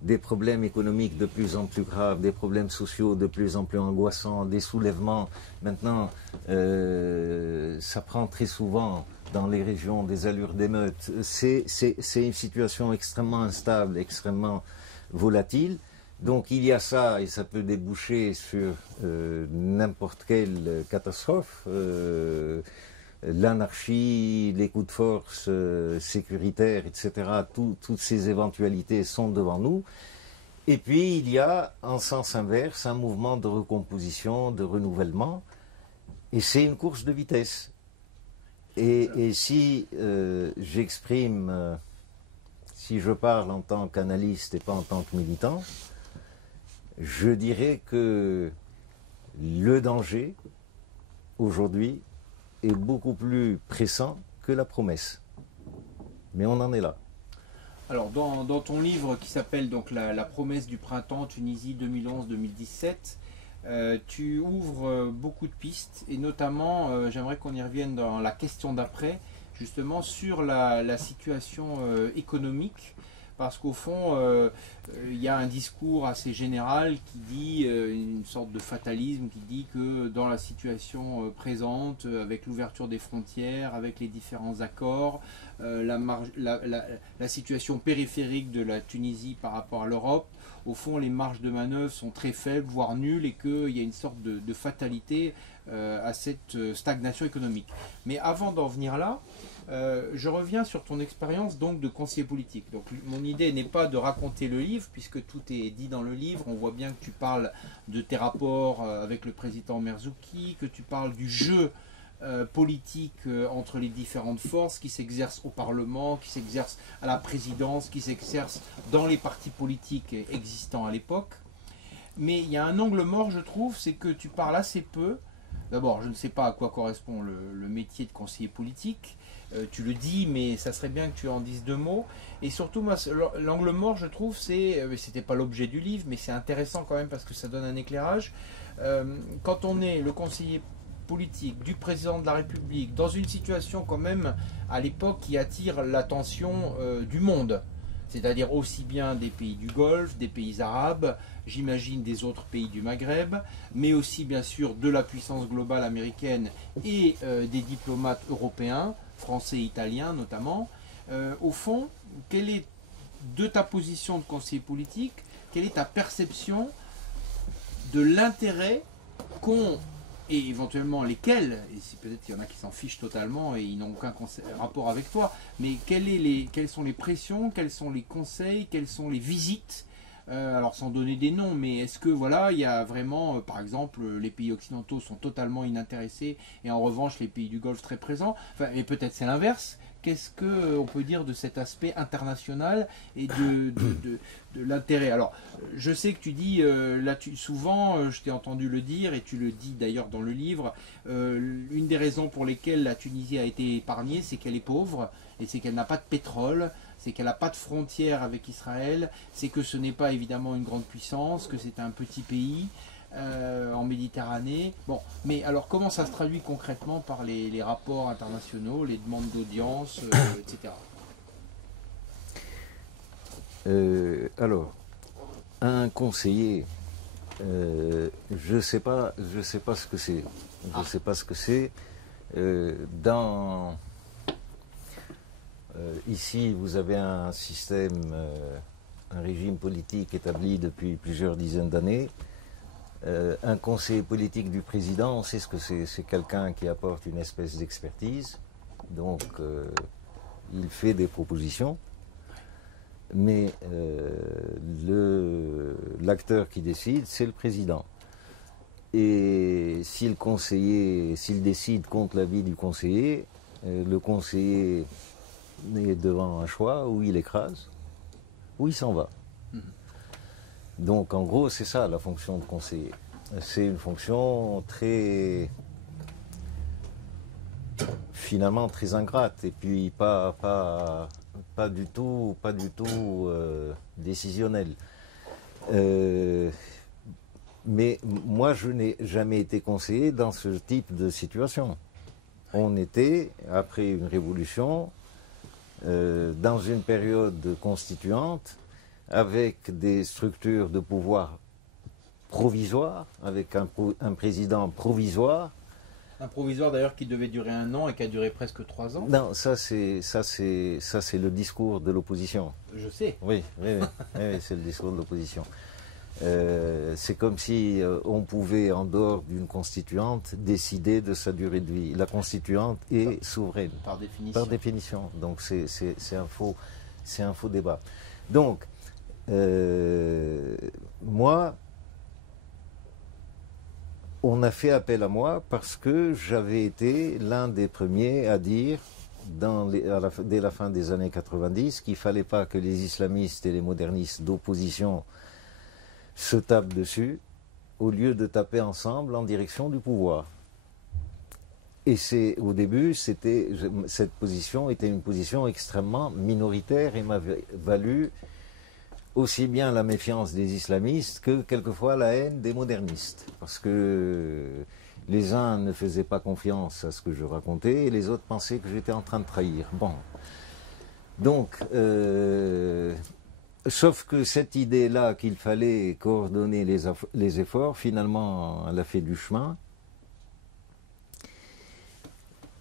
des problèmes économiques de plus en plus graves, des problèmes sociaux de plus en plus angoissants, des soulèvements. Maintenant, ça prend très souvent dans les régions des allures d'émeutes. C'est une situation extrêmement instable, extrêmement volatile. Donc il y a ça, et ça peut déboucher sur n'importe quelle catastrophe, l'anarchie, les coups de force sécuritaires, etc. Toutes ces éventualités sont devant nous. Et puis il y a, en sens inverse, un mouvement de recomposition, de renouvellement, et c'est une course de vitesse. Et si j'exprime, si je parle en tant qu'analyste et pas en tant que militant, je dirais que le danger, aujourd'hui, est beaucoup plus pressant que la promesse. Mais on en est là. Alors, dans ton livre qui s'appelle donc la promesse du printemps, Tunisie 2011-2017, tu ouvres beaucoup de pistes, et notamment, j'aimerais qu'on y revienne dans la question d'après, justement sur la situation économique, parce qu'au fond, il y a un discours assez général qui dit, une sorte de fatalisme, qui dit que dans la situation présente, avec l'ouverture des frontières, avec les différents accords, la situation périphérique de la Tunisie par rapport à l'Europe, au fond, les marges de manœuvre sont très faibles, voire nulles, et qu'il y a une sorte de fatalité à cette stagnation économique. Mais avant d'en venir là, je reviens sur ton expérience donc de conseiller politique. Donc mon idée n'est pas de raconter le livre, puisque tout est dit dans le livre. On voit bien que tu parles de tes rapports avec le président Merzouki, que tu parles du jeu politique entre les différentes forces qui s'exercent au Parlement, qui s'exercent à la présidence, qui s'exercent dans les partis politiques existants à l'époque. Mais il y a un angle mort, je trouve, c'est que tu parles assez peu. D'abord, je ne sais pas à quoi correspond le métier de conseiller politique. Tu le dis, mais ça serait bien que tu en dises deux mots. Et surtout, moi, l'angle mort, je trouve, c'était pas l'objet du livre, mais c'est intéressant quand même parce que ça donne un éclairage. Quand on est le conseiller politique du président de la République, dans une situation quand même, à l'époque, qui attire l'attention du monde, c'est-à-dire aussi bien des pays du Golfe, des pays arabes, j'imagine des autres pays du Maghreb, mais aussi bien sûr de la puissance globale américaine et des diplomates européens, français et italiens notamment. Au fond, quelle est, de ta position de conseiller politique, quelle est ta perception de l'intérêt qu'ont, et éventuellement lesquels, et si peut-être il y en a qui s'en fichent totalement et ils n'ont aucun rapport avec toi, mais quelles sont les pressions, quels sont les conseils, quelles sont les visites, alors sans donner des noms, mais est-ce que voilà, il y a vraiment, par exemple, les pays occidentaux sont totalement inintéressés et en revanche les pays du Golfe très présents, enfin, et peut-être c'est l'inverse. Qu'est-ce qu'on peut dire de cet aspect international et de l'intérêt? Alors, je sais que tu dis, souvent, je t'ai entendu le dire, et tu le dis d'ailleurs dans le livre, une des raisons pour lesquelles la Tunisie a été épargnée, c'est qu'elle est pauvre, et c'est qu'elle n'a pas de pétrole, c'est qu'elle n'a pas de frontière avec Israël, c'est que ce n'est pas évidemment une grande puissance, que c'est un petit pays, en Méditerranée. Bon, mais alors comment ça se traduit concrètement par les rapports internationaux, les demandes d'audience, etc. Alors, un conseiller, je sais pas ce que c'est. Je sais pas ce que c'est. Ici, vous avez un système, un régime politique établi depuis plusieurs dizaines d'années. Un conseiller politique du président, on sait ce que c'est. C'est quelqu'un qui apporte une espèce d'expertise. Donc, il fait des propositions, mais l'acteur qui décide, c'est le président. Et si le conseiller, s'il décide contre l'avis du conseiller, le conseiller est devant un choix où il écrase, où il s'en va. Donc en gros, c'est ça la fonction de conseiller. C'est une fonction finalement très ingrate, et puis pas du tout décisionnelle. Mais moi, je n'ai jamais été conseiller dans ce type de situation. On était, après une révolution, dans une période constituante, avec des structures de pouvoir provisoires, avec un président provisoire. Un provisoire d'ailleurs qui devait durer 1 an et qui a duré presque 3 ans. Non, ça c'est le discours de l'opposition. Je sais. Oui, c'est le discours de l'opposition. C'est comme si on pouvait, en dehors d'une constituante, décider de sa durée de vie. La constituante est souveraine. Par définition. Par définition. Donc c'est un faux débat. Donc, moi, on a fait appel à moi parce que j'avais été l'un des premiers à dire, dès la fin des années 90, qu'il ne fallait pas que les islamistes et les modernistes d'opposition se tapent dessus, au lieu de taper ensemble en direction du pouvoir. Et au début, cette position était une position extrêmement minoritaire et m'avait valu aussi bien la méfiance des islamistes que quelquefois la haine des modernistes. Parce que les uns ne faisaient pas confiance à ce que je racontais et les autres pensaient que j'étais en train de trahir. Bon. Donc, sauf que cette idée-là qu'il fallait coordonner les efforts, finalement, elle a fait du chemin.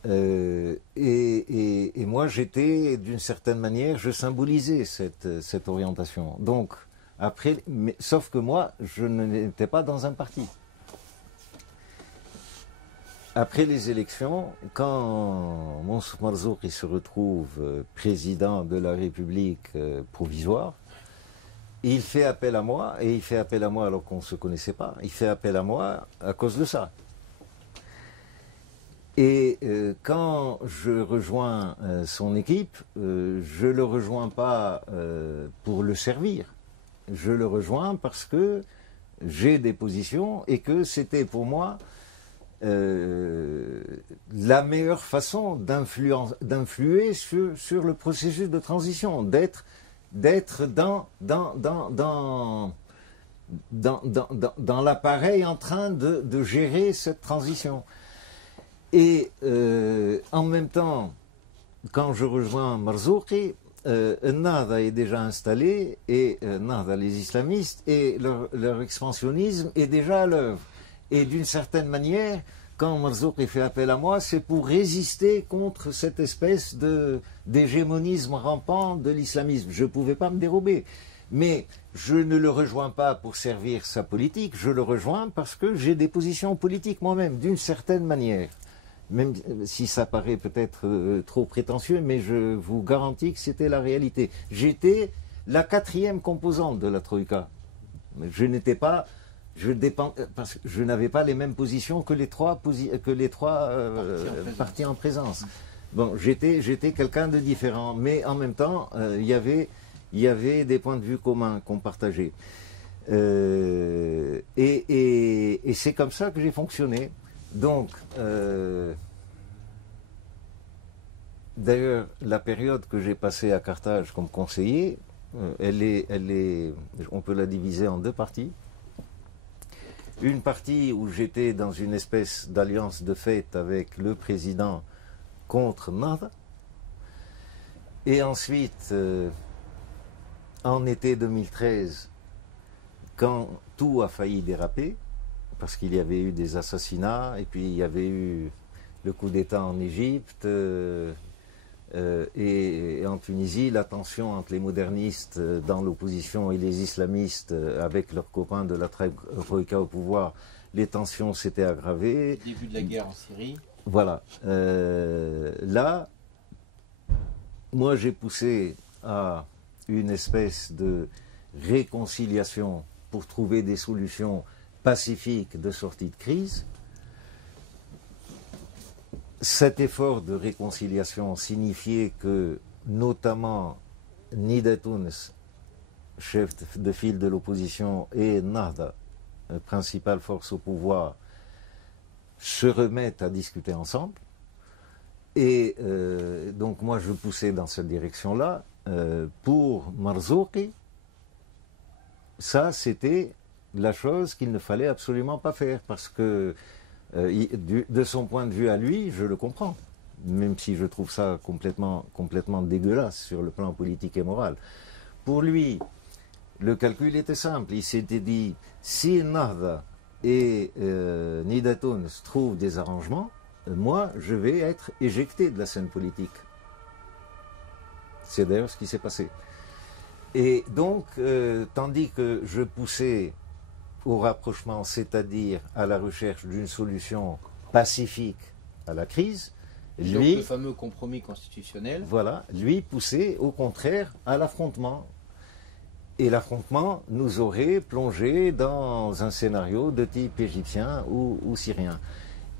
Et moi, j'étais, d'une certaine manière, je symbolisais cette orientation. Donc, après, sauf que moi, je n'étais pas dans un parti. Après les élections, quand Mansour Marzouki se retrouve président de la République provisoire, il fait appel à moi, et il fait appel à moi alors qu'on ne se connaissait pas, il fait appel à moi à cause de ça. Et quand je rejoins son équipe, je ne le rejoins pas pour le servir. Je le rejoins parce que j'ai des positions et que c'était pour moi la meilleure façon d'influer sur le processus de transition, d'être dans l'appareil en train de gérer cette transition. Et en même temps, quand je rejoins Marzouki, Nahda est déjà installé, et Nahda, les islamistes, et leur expansionnisme est déjà à l'œuvre. Et d'une certaine manière, quand Marzouki fait appel à moi, c'est pour résister contre cette espèce d'hégémonisme rampant de l'islamisme. Je ne pouvais pas me dérober. Mais je ne le rejoins pas pour servir sa politique, je le rejoins parce que j'ai des positions politiques moi-même, d'une certaine manière. Même si ça paraît peut-être trop prétentieux, mais je vous garantis que c'était la réalité. J'étais la 4e composante de la Troïka. Je n'étais pas... parce que je n'avais pas les mêmes positions que les trois partis en présence. Bon, j'étais quelqu'un de différent, mais en même temps, il y avait des points de vue communs qu'on partageait. Et c'est comme ça que j'ai fonctionné. Donc, d'ailleurs, la période que j'ai passée à Carthage comme conseiller, on peut la diviser en 2 parties. Une partie où j'étais dans une espèce d'alliance de fait avec le président contre Nahda. Et ensuite, en été 2013, quand tout a failli déraper, parce qu'il y avait eu des assassinats, et puis il y avait eu le coup d'État en Égypte, et en Tunisie, la tension entre les modernistes dans l'opposition et les islamistes avec leurs copains de la Troïka au pouvoir, les tensions s'étaient aggravées. Début de la guerre en Syrie. Voilà. Là, moi j'ai poussé à une espèce de réconciliation pour trouver des solutions pacifiques de sortie de crise. Cet effort de réconciliation signifiait que, notamment, Nida Tounes, chef de file de l'opposition, et Nahda, principale force au pouvoir, se remettent à discuter ensemble. Et donc moi je poussais dans cette direction-là. Pour Marzouki, ça c'était la chose qu'il ne fallait absolument pas faire, parce que de son point de vue à lui, je le comprends, même si je trouve ça complètement dégueulasse sur le plan politique et moral. Pour lui, le calcul était simple, il s'était dit, si Nahda et Nida Tounes trouvent des arrangements, moi je vais être éjecté de la scène politique. C'est d'ailleurs ce qui s'est passé. Et donc, tandis que je poussais au rapprochement, c'est-à-dire à la recherche d'une solution pacifique à la crise, lui, donc le fameux compromis constitutionnel, voilà, lui poussait au contraire à l'affrontement. Et l'affrontement nous aurait plongé dans un scénario de type égyptien ou syrien.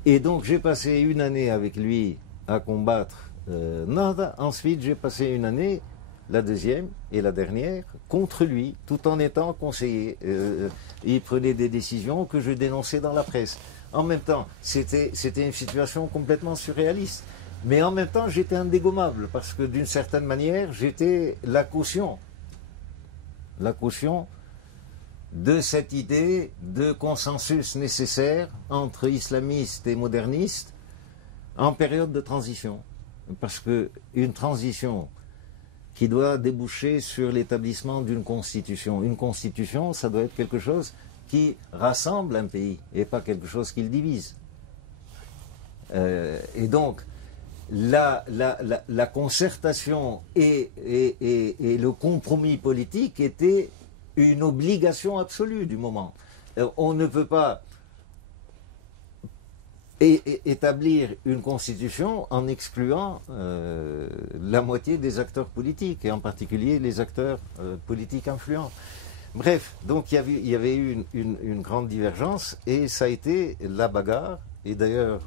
Et donc j'ai passé une année avec lui à combattre Nahda. Ensuite j'ai passé une année, la deuxième et la dernière, contre lui, tout en étant conseiller. Il prenait des décisions que je dénonçais dans la presse. En même temps, c'était une situation complètement surréaliste. Mais en même temps, j'étais indégommable, parce que d'une certaine manière, j'étais la caution de cette idée de consensus nécessaire entre islamistes et modernistes en période de transition. Parce qu'une transition qui doit déboucher sur l'établissement d'une constitution. Une constitution, ça doit être quelque chose qui rassemble un pays et pas quelque chose qui le divise. Et donc, la concertation et le compromis politique étaient une obligation absolue du moment. On ne peut pas établir une constitution en excluant la moitié des acteurs politiques, et en particulier les acteurs politiques influents. Bref, donc il y avait eu une grande divergence, et ça a été la bagarre. Et d'ailleurs,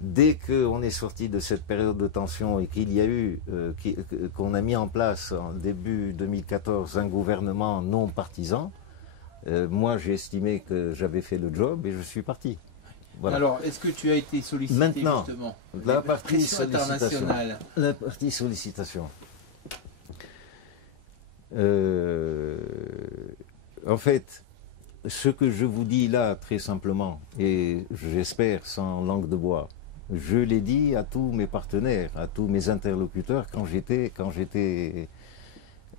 dès qu'on est sorti de cette période de tension et qu'il y a eu, qu'on a mis en place en début 2014 un gouvernement non partisan, moi j'ai estimé que j'avais fait le job et je suis parti. Voilà. Alors, est-ce que tu as été sollicité maintenant, justement la partie sollicitation. La partie sollicitation. En fait, ce que je vous dis là, très simplement, et j'espère sans langue de bois, je l'ai dit à tous mes partenaires, à tous mes interlocuteurs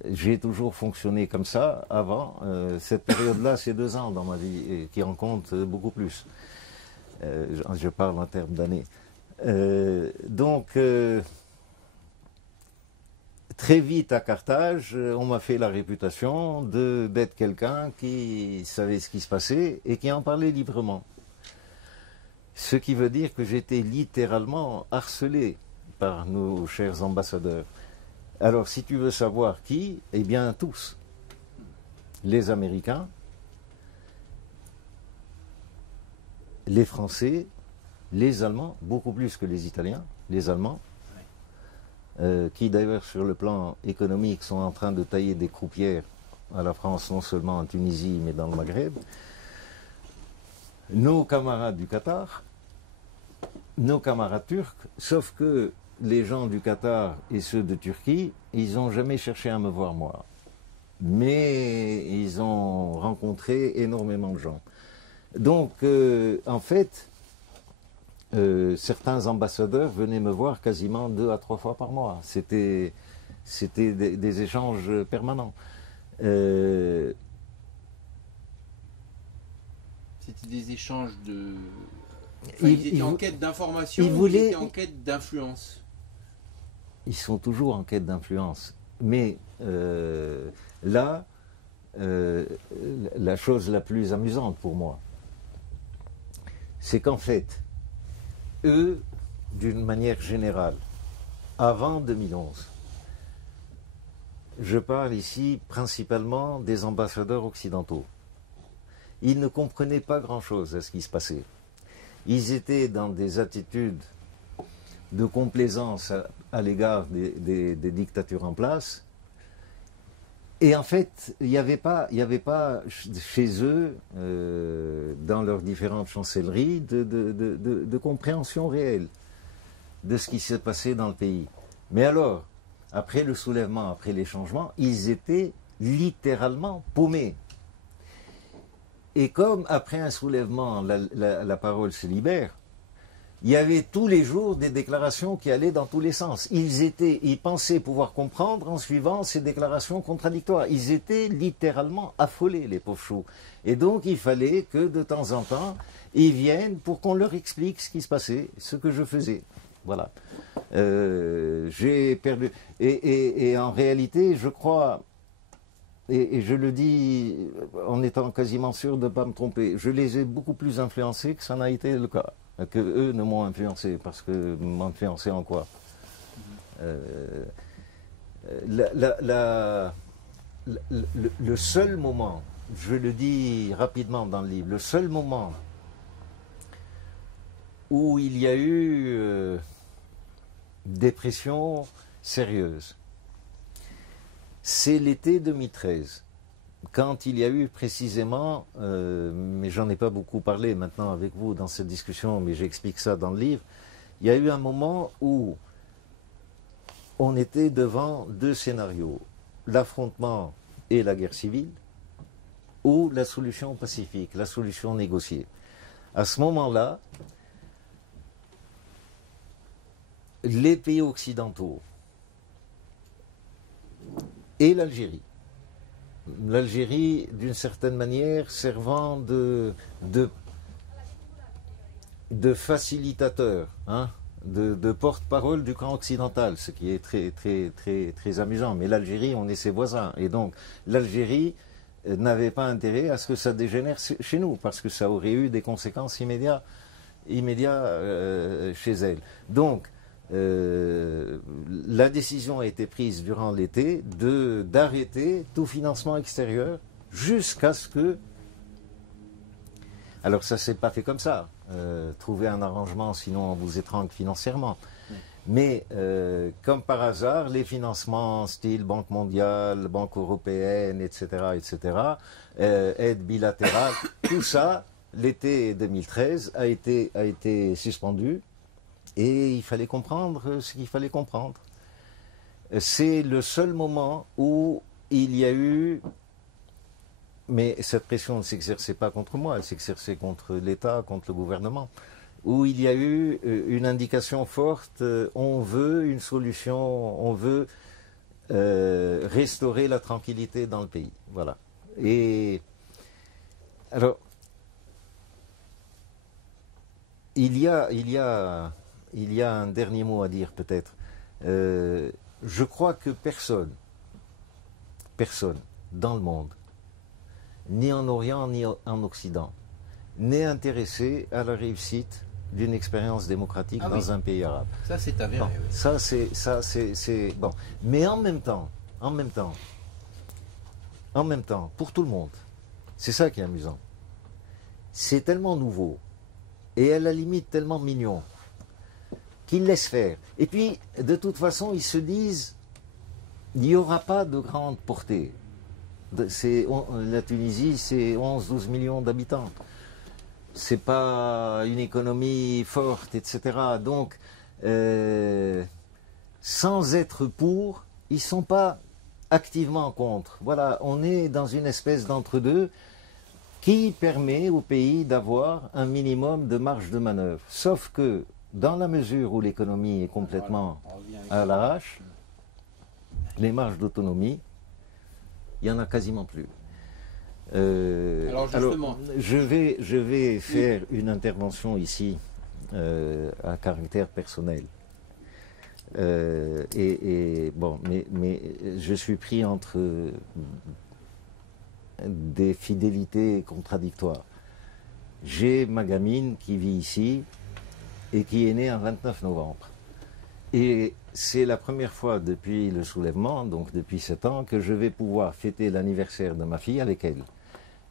j'ai toujours fonctionné comme ça avant. Cette période-là, c'est 2 ans dans ma vie, et qui en compte beaucoup plus. Je parle en termes d'années. Très vite à Carthage, on m'a fait la réputation d'être quelqu'un qui savait ce qui se passait et qui en parlait librement. Ce qui veut dire que j'étais littéralement harcelé par nos chers ambassadeurs. Alors, si tu veux savoir qui, eh bien tous. Les Américains, les Français, les Allemands, beaucoup plus que les Italiens, les Allemands, qui d'ailleurs sur le plan économique sont en train de tailler des croupières à la France, non seulement en Tunisie, mais dans le Maghreb, nos camarades du Qatar, nos camarades turcs, sauf que les gens du Qatar et ceux de Turquie, ils n'ont jamais cherché à me voir moi. Mais ils ont rencontré énormément de gens. Donc, en fait, certains ambassadeurs venaient me voir quasiment 2 à 3 fois par mois. C'était des échanges permanents. C'était des échanges de... Enfin, ils étaient en quête d'information ou ils étaient en quête d'influence? Ils sont toujours en quête d'influence. Mais là, la chose la plus amusante pour moi, c'est qu'en fait, eux, d'une manière générale, avant 2011. Je parle ici principalement des ambassadeurs occidentaux. Ils ne comprenaient pas grand-chose à ce qui se passait. Ils étaient dans des attitudes de complaisance à l'égard des dictatures en place. Et en fait, il n'y avait pas chez eux, dans leurs différentes chancelleries, de compréhension réelle de ce qui s'est passé dans le pays. Mais alors, après le soulèvement, après les changements, ils étaient littéralement paumés. Et comme après un soulèvement, la parole se libère, il y avait tous les jours des déclarations qui allaient dans tous les sens. Ils pensaient pouvoir comprendre en suivant ces déclarations contradictoires. Ils étaient littéralement affolés, les pauvres choux. Et donc il fallait que de temps en temps, ils viennent pour qu'on leur explique ce qui se passait, ce que je faisais. Voilà. J'ai perdu. Et en réalité, je crois, et je le dis en étant quasiment sûr de ne pas me tromper, je les ai beaucoup plus influencés que ça n'a été le cas. Que eux ne m'ont influencé, parce que m'ont influencé en quoi? Le seul moment, je le dis rapidement dans le livre, le seul moment où il y a eu des pressions sérieuses, c'est l'été 2013. Quand il y a eu précisément, mais j'en ai pas beaucoup parlé maintenant avec vous dans cette discussion, mais j'explique ça dans le livre, il y a eu un moment où on était devant deux scénarios, l'affrontement et la guerre civile, ou la solution pacifique, la solution négociée. À ce moment-là, les pays occidentaux et l'Algérie, d'une certaine manière, servant de facilitateur, hein, de porte-parole du camp occidental, ce qui est très amusant. Mais l'Algérie, on est ses voisins. Et donc, l'Algérie n'avait pas intérêt à ce que ça dégénère chez nous, parce que ça aurait eu des conséquences immédiates chez elle. Donc, la décision a été prise durant l'été d'arrêter tout financement extérieur jusqu'à ce que... Alors ça ne s'est pas fait comme ça, trouver un arrangement sinon on vous étrangle financièrement. Mais comme par hasard, les financements style Banque mondiale, Banque européenne, etc., aide bilatérale, tout ça, l'été 2013 a été suspendu. Et il fallait comprendre ce qu'il fallait comprendre. C'est le seul moment où il y a eu... Mais cette pression ne s'exerçait pas contre moi, elle s'exerçait contre l'État, contre le gouvernement. Où il y a eu une indication forte, on veut une solution, on veut restaurer la tranquillité dans le pays. Voilà. Et alors, il y a un dernier mot à dire peut-être. Je crois que personne dans le monde, ni en Orient ni en Occident, n'est intéressé à la réussite d'une expérience démocratique dans un pays arabe. Ça c'est avéré. Bon, oui. Ça c'est bon. Mais en même temps, pour tout le monde, c'est ça qui est amusant. C'est tellement nouveau et à la limite tellement mignon qu'ils laissent faire. Et puis, de toute façon, ils se disent, il n'y aura pas de grande portée. La Tunisie, c'est 11-12 millions d'habitants. C'est pas une économie forte, etc. Donc, sans être pour, ils ne sont pas activement contre. Voilà, on est dans une espèce d'entre-deux qui permet au pays d'avoir un minimum de marge de manœuvre. Sauf que, dans la mesure où l'économie est complètement à l'arrache, les marges d'autonomie, il n'y en a quasiment plus. Alors justement, je vais faire une intervention ici à caractère personnel. Bon, mais je suis pris entre des fidélités contradictoires. J'ai ma gamine qui vit ici et qui est née un 29 novembre. Et c'est la première fois depuis le soulèvement, donc depuis 7 ans, que je vais pouvoir fêter l'anniversaire de ma fille avec elle.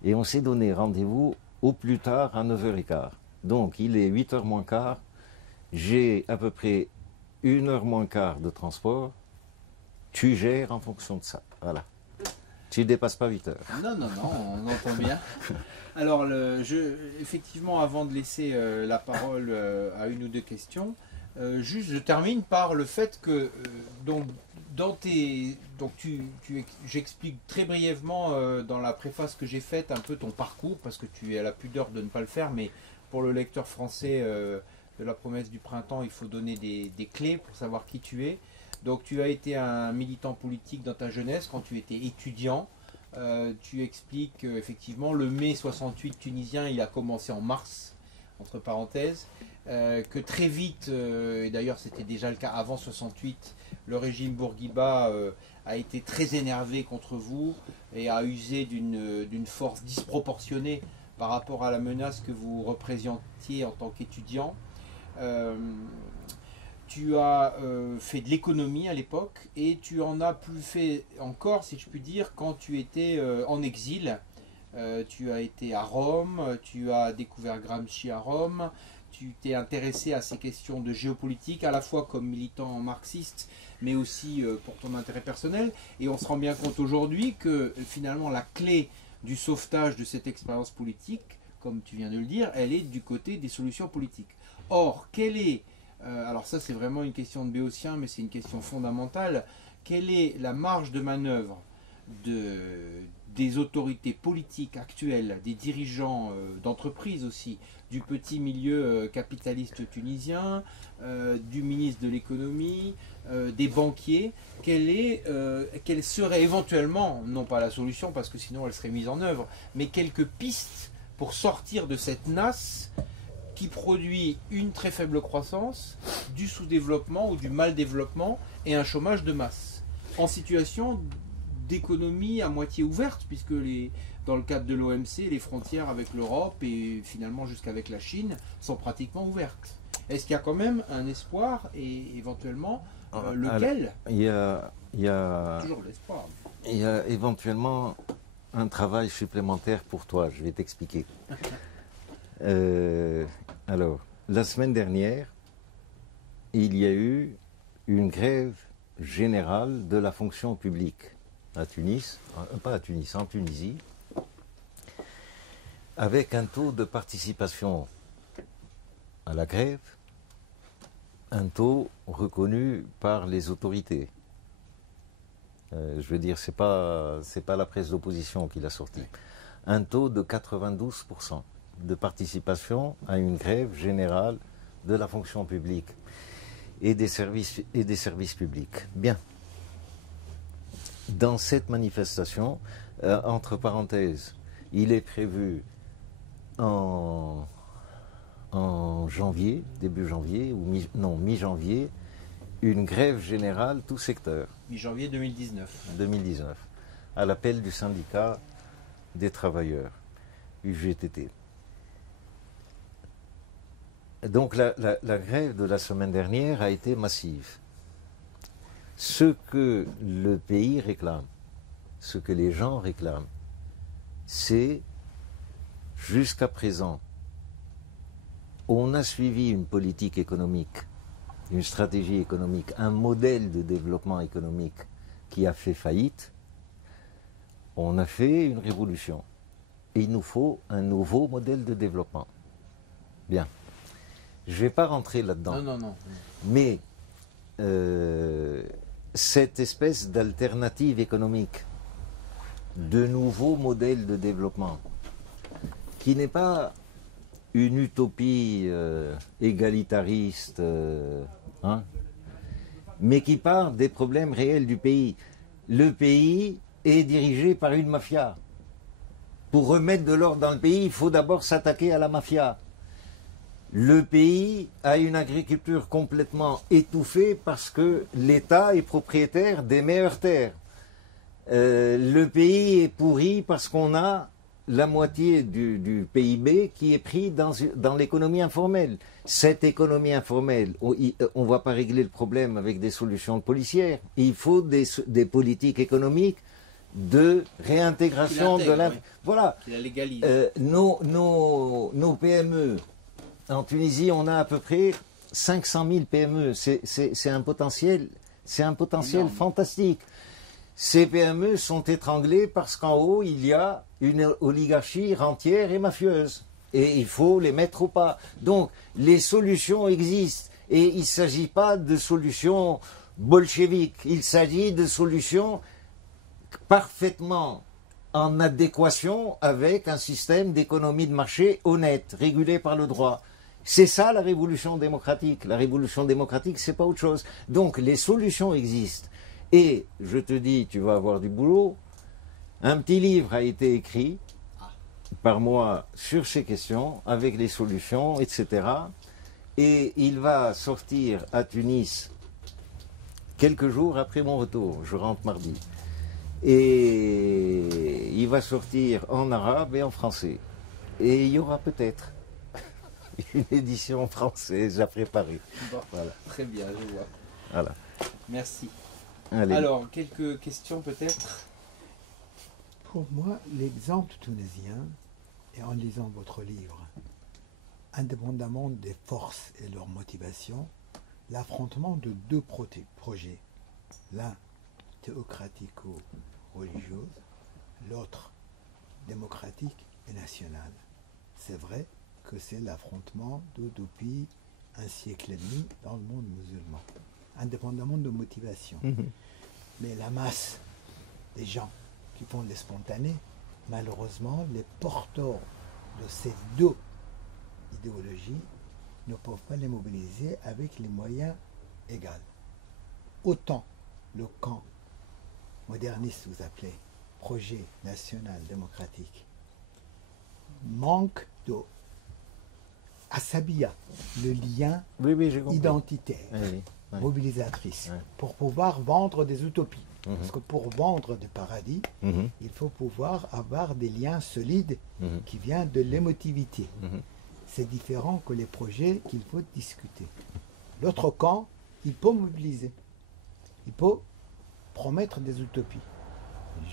Et on s'est donné rendez-vous au plus tard à 9h15. Donc il est 8h moins quart, j'ai à peu près 1h moins quart de transport, tu gères en fonction de ça. Voilà. Tu ne dépasses pas 8 heures. Non, non, non, on entend bien. Alors, effectivement, avant de laisser la parole à une ou deux questions, juste je termine par le fait que j'explique très brièvement dans la préface que j'ai faite un peu ton parcours, parce que tu as la pudeur de ne pas le faire, mais pour le lecteur français de La Promesse du Printemps, il faut donner des clés pour savoir qui tu es. Donc tu as été un militant politique dans ta jeunesse quand tu étais étudiant. Tu expliques effectivement le mai 68 tunisien, il a commencé en mars, entre parenthèses, que très vite, et d'ailleurs c'était déjà le cas avant 68, le régime Bourguiba a été très énervé contre vous et a usé d'une force disproportionnée par rapport à la menace que vous représentiez en tant qu'étudiant. Tu as fait de l'économie à l'époque et tu en as plus fait encore, si je puis dire, quand tu étais en exil. Tu as été à Rome, tu as découvert Gramsci à Rome, tu t'es intéressé à ces questions de géopolitique, à la fois comme militant marxiste, mais aussi pour ton intérêt personnel. Et on se rend bien compte aujourd'hui que finalement la clé du sauvetage de cette expérience politique, comme tu viens de le dire, elle est du côté des solutions politiques. Or, quelle est... alors ça c'est vraiment une question de béotien, mais c'est une question fondamentale. Quelle est la marge de manœuvre des autorités politiques actuelles, des dirigeants d'entreprises aussi, du petit milieu capitaliste tunisien, du ministre de l'économie, des banquiers, quelle serait éventuellement, non pas la solution parce que sinon elle serait mise en œuvre, mais quelques pistes pour sortir de cette nasse qui produit une très faible croissance, du sous-développement ou du mal-développement et un chômage de masse. En situation d'économie à moitié ouverte, puisque dans le cadre de l'OMC, les frontières avec l'Europe et finalement jusqu'avec la Chine sont pratiquement ouvertes. Est-ce qu'il y a quand même un espoir et éventuellement lequel? Il y a toujours l'espoir. Il y a éventuellement un travail supplémentaire pour toi, je vais t'expliquer. Alors, la semaine dernière, il y a eu une grève générale de la fonction publique à Tunis, pas à Tunis, en Tunisie, avec un taux de participation à la grève, un taux reconnu par les autorités. Je veux dire, c'est pas la presse d'opposition qui l'a sorti. Un taux de 92% de participation à une grève générale de la fonction publique et des services publics. Bien. Dans cette manifestation, entre parenthèses, il est prévu en janvier, début janvier, ou mi-janvier, une grève générale tout secteur. Mi-janvier 2019. 2019, à l'appel du syndicat des travailleurs, UGTT. Donc la grève de la semaine dernière a été massive. Ce que le pays réclame, ce que les gens réclament, c'est, jusqu'à présent, on a suivi une politique économique, une stratégie économique, un modèle de développement économique qui a fait faillite. On a fait une révolution. Et il nous faut un nouveau modèle de développement. Bien. Je ne vais pas rentrer là-dedans. Non. Mais cette espèce d'alternative économique, de nouveau modèle de développement, qui n'est pas une utopie égalitariste, mais qui part des problèmes réels du pays. Le pays est dirigé par une mafia. Pour remettre de l'ordre dans le pays, il faut d'abord s'attaquer à la mafia. Le pays a une agriculture complètement étouffée parce que l'État est propriétaire des meilleures terres. Le pays est pourri parce qu'on a la moitié du PIB qui est pris dans l'économie informelle. Cette économie informelle, on ne va pas régler le problème avec des solutions policières. Il faut des politiques économiques de réintégration de la... Oui. Voilà. Qui la légalise. Nos PME, en Tunisie, on a à peu près 500 000 PME. C'est un potentiel Énorme. fantastique. Ces PME sont étranglées parce qu'en haut, il y a une oligarchie rentière et mafieuse. Et il faut les mettre au pas. Donc, les solutions existent. Et il ne s'agit pas de solutions bolcheviques. Il s'agit de solutions parfaitement en adéquation avec un système d'économie de marché honnête, régulé par le droit. C'est ça la révolution démocratique. La révolution démocratique, c'est pas autre chose. Donc, les solutions existent. Et je te dis, tu vas avoir du boulot. Un petit livre a été écrit par moi sur ces questions, avec les solutions, etc. Et il va sortir à Tunis quelques jours après mon retour. Je rentre mardi. Et il va sortir en arabe et en français. Et il y aura peut-être une édition française à préparer. Bon, Voilà. très bien, je vois. Voilà. Merci. Allez. Alors, quelques questions peut-être. Pour moi, l'exemple tunisien, et en lisant votre livre, indépendamment des forces et leur motivation, l'affrontement de deux projets, l'un théocratico-religieuse, l'autre démocratique et national. C'est vrai que c'est l'affrontement depuis un siècle et demi dans le monde musulman, indépendamment de motivation. Mais la masse des gens qui font les spontanés, malheureusement, les porteurs de ces deux idéologies ne peuvent pas les mobiliser avec les moyens égaux. Autant le camp moderniste, vous appelez, projet national démocratique, manque de asabiya, le lien Oui, j'ai compris. identitaire, Oui, oui. mobilisatrice, Ouais. pour pouvoir vendre des utopies. Parce que pour vendre des paradis, Mhm, il faut pouvoir avoir des liens solides mhm, qui viennent de l'émotivité. mhm. C'est différent que les projets qu'il faut discuter. L'autre camp, il peut mobiliser. Il peut promettre des utopies.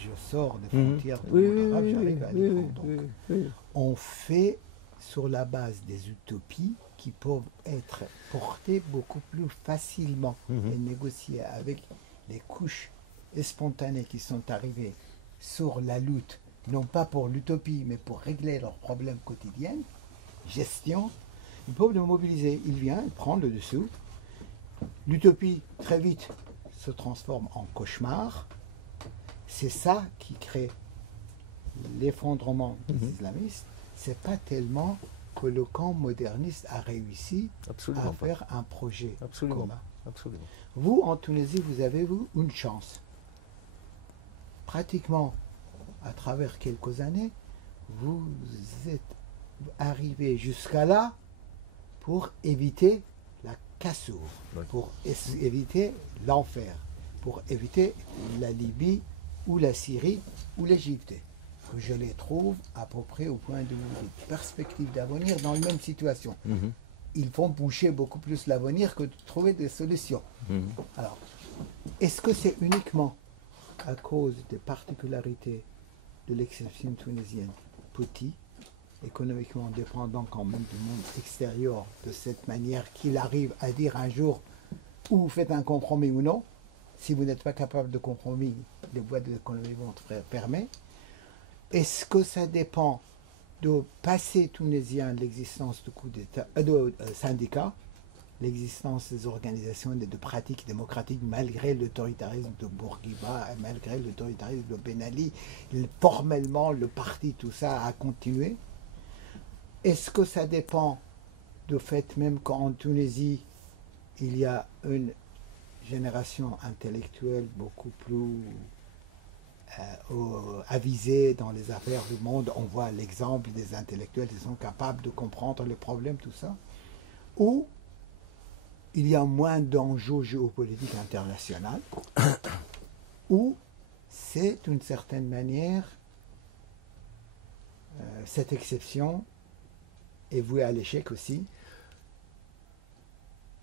Je sors des Mhm. frontières du Oui, monde oui, arabe, oui, j'arrive à oui, l'Iran. oui, Donc, oui, oui. on fait sur la base des utopies qui peuvent être portées beaucoup plus facilement Mhm. et négociées avec les couches spontanées qui sont arrivées sur la lutte, non pas pour l'utopie, mais pour régler leurs problèmes quotidiens, gestion, ils peuvent le mobiliser. Il vient, il prend le dessous. L'utopie, très vite, se transforme en cauchemar. C'est ça qui crée l'effondrement des islamistes. C'est pas tellement que le camp moderniste a réussi Absolument à pas. faire un projet Absolument commun. pas. Absolument. Vous, en Tunisie, vous avez une chance. Pratiquement, à travers quelques années, vous êtes arrivé jusqu'à là pour éviter la cassure, Oui. pour éviter l'enfer, pour éviter la Libye ou la Syrie ou l'Égypte, que je les trouve à peu près au point de vue des perspectives d'avenir dans la même situation. Mhm, Ils font boucher beaucoup plus l'avenir que de trouver des solutions. mhm. Alors, est-ce que c'est uniquement à cause des particularités de l'exception tunisienne, petit, économiquement dépendant quand même du monde extérieur, de cette manière qu'il arrive à dire un jour ou vous faites un compromis ou non? Si vous n'êtes pas capable de compromis, les voies de l'économie vont être fermées. Est-ce que ça dépend de passé tunisien, l'existence de coups d'État, de syndicats, l'existence des organisations et de pratiques démocratiques malgré l'autoritarisme de Bourguiba, et malgré l'autoritarisme de Ben Ali, formellement le parti, tout ça a continué. Est-ce que ça dépend du fait même qu'en Tunisie, il y a une génération intellectuelle beaucoup plus avisée dans les affaires du monde? On voit l'exemple des intellectuels qui sont capables de comprendre les problèmes, tout ça. Ou il y a moins d'enjeux géopolitiques internationaux, ou c'est d'une certaine manière cette exception est vouée à l'échec aussi.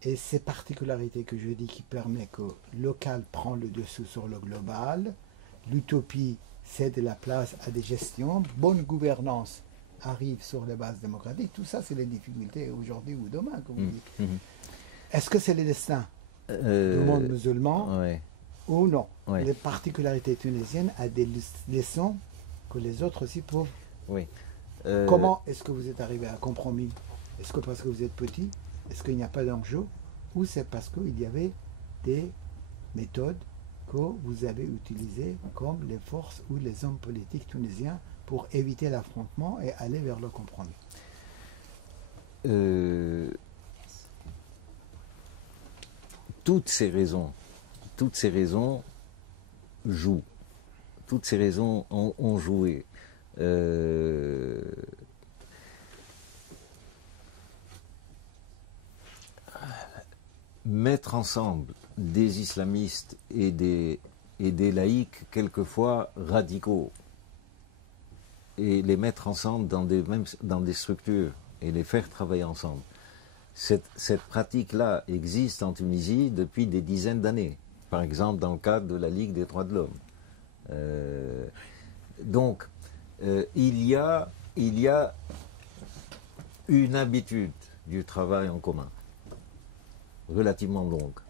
Et ces particularités que je dis qui permettent que le local prend le dessus sur le global, l'utopie cède la place à des gestions, bonne gouvernance arrive sur les bases démocratiques, tout ça c'est les difficultés aujourd'hui ou demain, comme vous dites. Est-ce que c'est le destin du monde musulman ou non? Les particularités tunisiennes ont des leçons que les autres aussi peuvent. Comment est-ce que vous êtes arrivé à un compromis? Est-ce que parce que vous êtes petit? Est-ce qu'il n'y a pas d'enjeu? Ou c'est parce qu'il y avait des méthodes que vous avez utilisées comme les forces ou les hommes politiques tunisiens pour éviter l'affrontement et aller vers le compromis? Toutes ces raisons jouent. Toutes ces raisons ont joué. Mettre ensemble des islamistes et des laïcs quelquefois radicaux et les mettre ensemble dans des structures et les faire travailler ensemble. Cette pratique-là existe en Tunisie depuis des dizaines d'années, par exemple dans le cadre de la Ligue des droits de l'homme. Donc, il y a une habitude du travail en commun, relativement longue.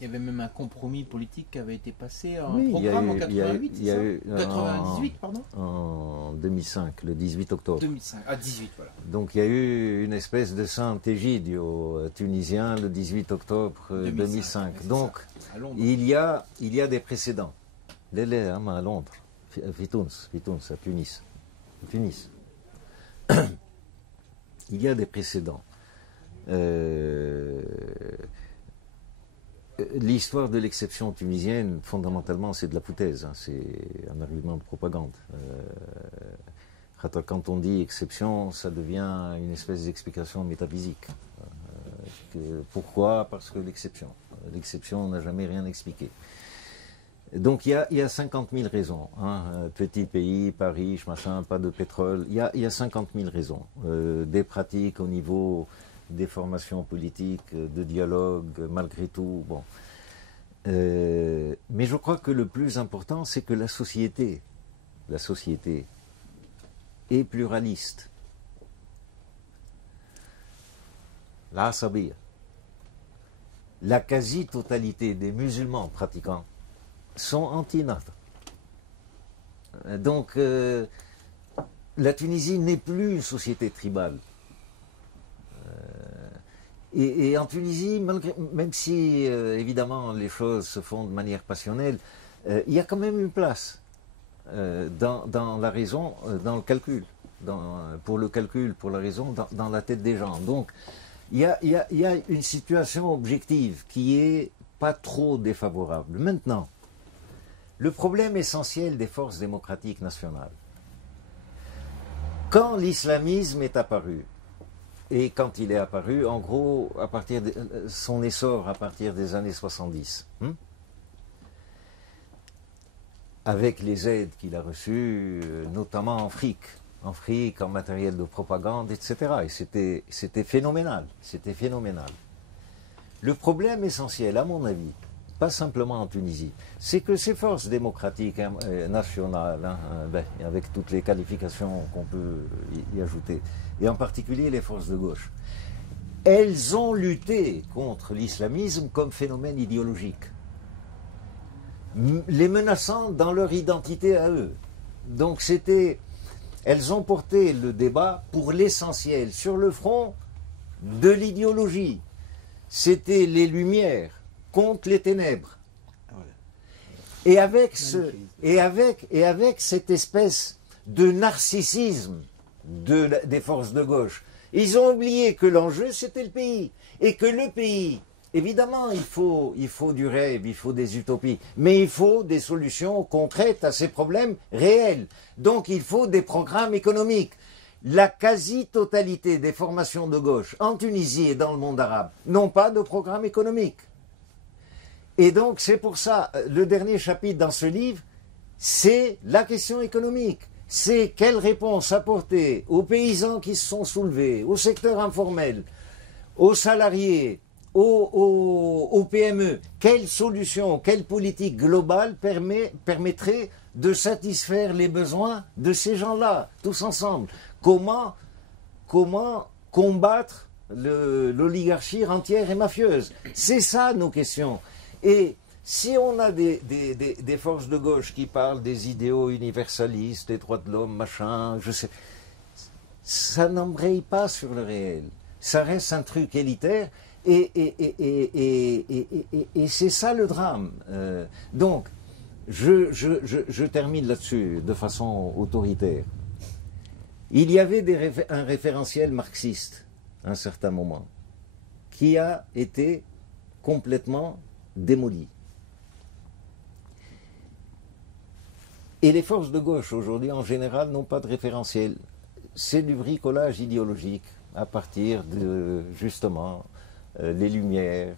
Il y avait même un compromis politique qui avait été passé en Oui, programme en 88, c'est ça 98, pardon. En 2005, le 18 octobre. 2005, 18, voilà. Donc il y a eu une espèce de Saint-Égidio tunisien le 18 octobre 2005. Donc il y a des précédents. Lélé, à Londres, à Tunis. Il y a des précédents. L'histoire de l'exception tunisienne, fondamentalement, c'est de la foutaise, hein, c'est un argument de propagande. Quand on dit exception, ça devient une espèce d'explication métaphysique. Pourquoi? Parce que l'exception n'a jamais rien expliqué. Donc il y a 50 000 raisons. Hein, petit pays, pas riche, machin, pas de pétrole. Il y a 50 000 raisons. Des pratiques au niveau des formations politiques, de dialogue, malgré tout. Bon. Mais je crois que le plus important, c'est que la société est pluraliste. La sabia. La quasi-totalité des musulmans pratiquants sont anti-Nahda. Donc, la Tunisie n'est plus une société tribale. Et en Tunisie, même si évidemment les choses se font de manière passionnelle, il y a quand même une place dans la raison, dans le calcul, pour le calcul, pour la raison, dans la tête des gens. Donc il y a une situation objective qui est pas trop défavorable. Maintenant, le problème essentiel des forces démocratiques nationales, quand l'islamisme est apparu, et quand il est apparu, en gros, à partir de son essor à partir des années 70, avec les aides qu'il a reçues, notamment en fric, en matériel de propagande, etc. Et c'était phénoménal, c'était phénoménal. Le problème essentiel, à mon avis, pas simplement en Tunisie, c'est que ces forces démocratiques nationales, avec toutes les qualifications qu'on peut y ajouter, et en particulier les forces de gauche, elles ont lutté contre l'islamisme comme phénomène idéologique, les menaçant dans leur identité à eux. Donc elles ont porté le débat pour l'essentiel sur le front de l'idéologie. C'était les lumières contre les ténèbres. Et avec cette espèce de narcissisme des forces de gauche, ils ont oublié que l'enjeu c'était le pays. Et que le pays, évidemment, il faut du rêve, il faut des utopies, mais il faut des solutions concrètes à ces problèmes réels. Donc il faut des programmes économiques. La quasi-totalité des formations de gauche en Tunisie et dans le monde arabe n'ont pas de programme économique. Et donc c'est pour ça, le dernier chapitre dans ce livre, c'est la question économique. c'est quelle réponse apporter aux paysans qui se sont soulevés, au secteur informel, aux salariés, aux PME. Quelle solution, quelle politique globale permettrait de satisfaire les besoins de ces gens-là, tous ensemble? Comment combattre l'oligarchie rentière et mafieuse? C'est ça nos questions. Et si on a des forces de gauche qui parlent des idéaux universalistes, des droits de l'homme, machin, je sais, ça n'embraye pas sur le réel. Ça reste un truc élitaire et c'est ça le drame. Donc, je termine là-dessus de façon autoritaire. Il y avait un référentiel marxiste à un certain moment qui a été complètement démoli. Et les forces de gauche aujourd'hui en général n'ont pas de référentiel. C'est du bricolage idéologique à partir de justement les Lumières,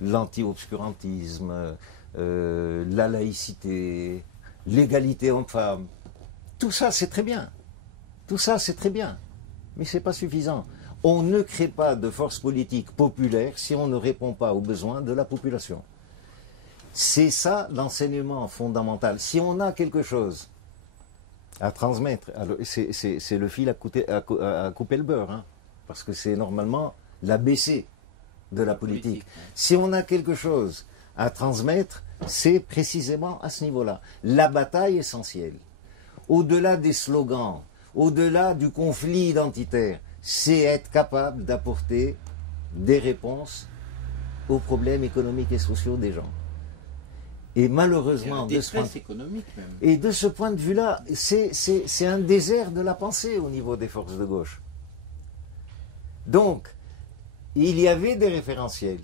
l'anti-obscurantisme, la laïcité, l'égalité homme-femme. Tout ça c'est très bien. Tout ça c'est très bien. Mais ce n'est pas suffisant. On ne crée pas de force politique populaire si on ne répond pas aux besoins de la population. C'est ça l'enseignement fondamental. Si on a quelque chose à transmettre, c'est le fil à couper le beurre, hein, parce que c'est normalement l'ABC de la politique. Si on a quelque chose à transmettre, c'est précisément à ce niveau-là. La bataille essentielle, au-delà des slogans, au-delà du conflit identitaire, c'est être capable d'apporter des réponses aux problèmes économiques et sociaux des gens. Et malheureusement, de ce point de vue-là, c'est un désert de la pensée au niveau des forces de gauche. Donc, il y avait des référentiels.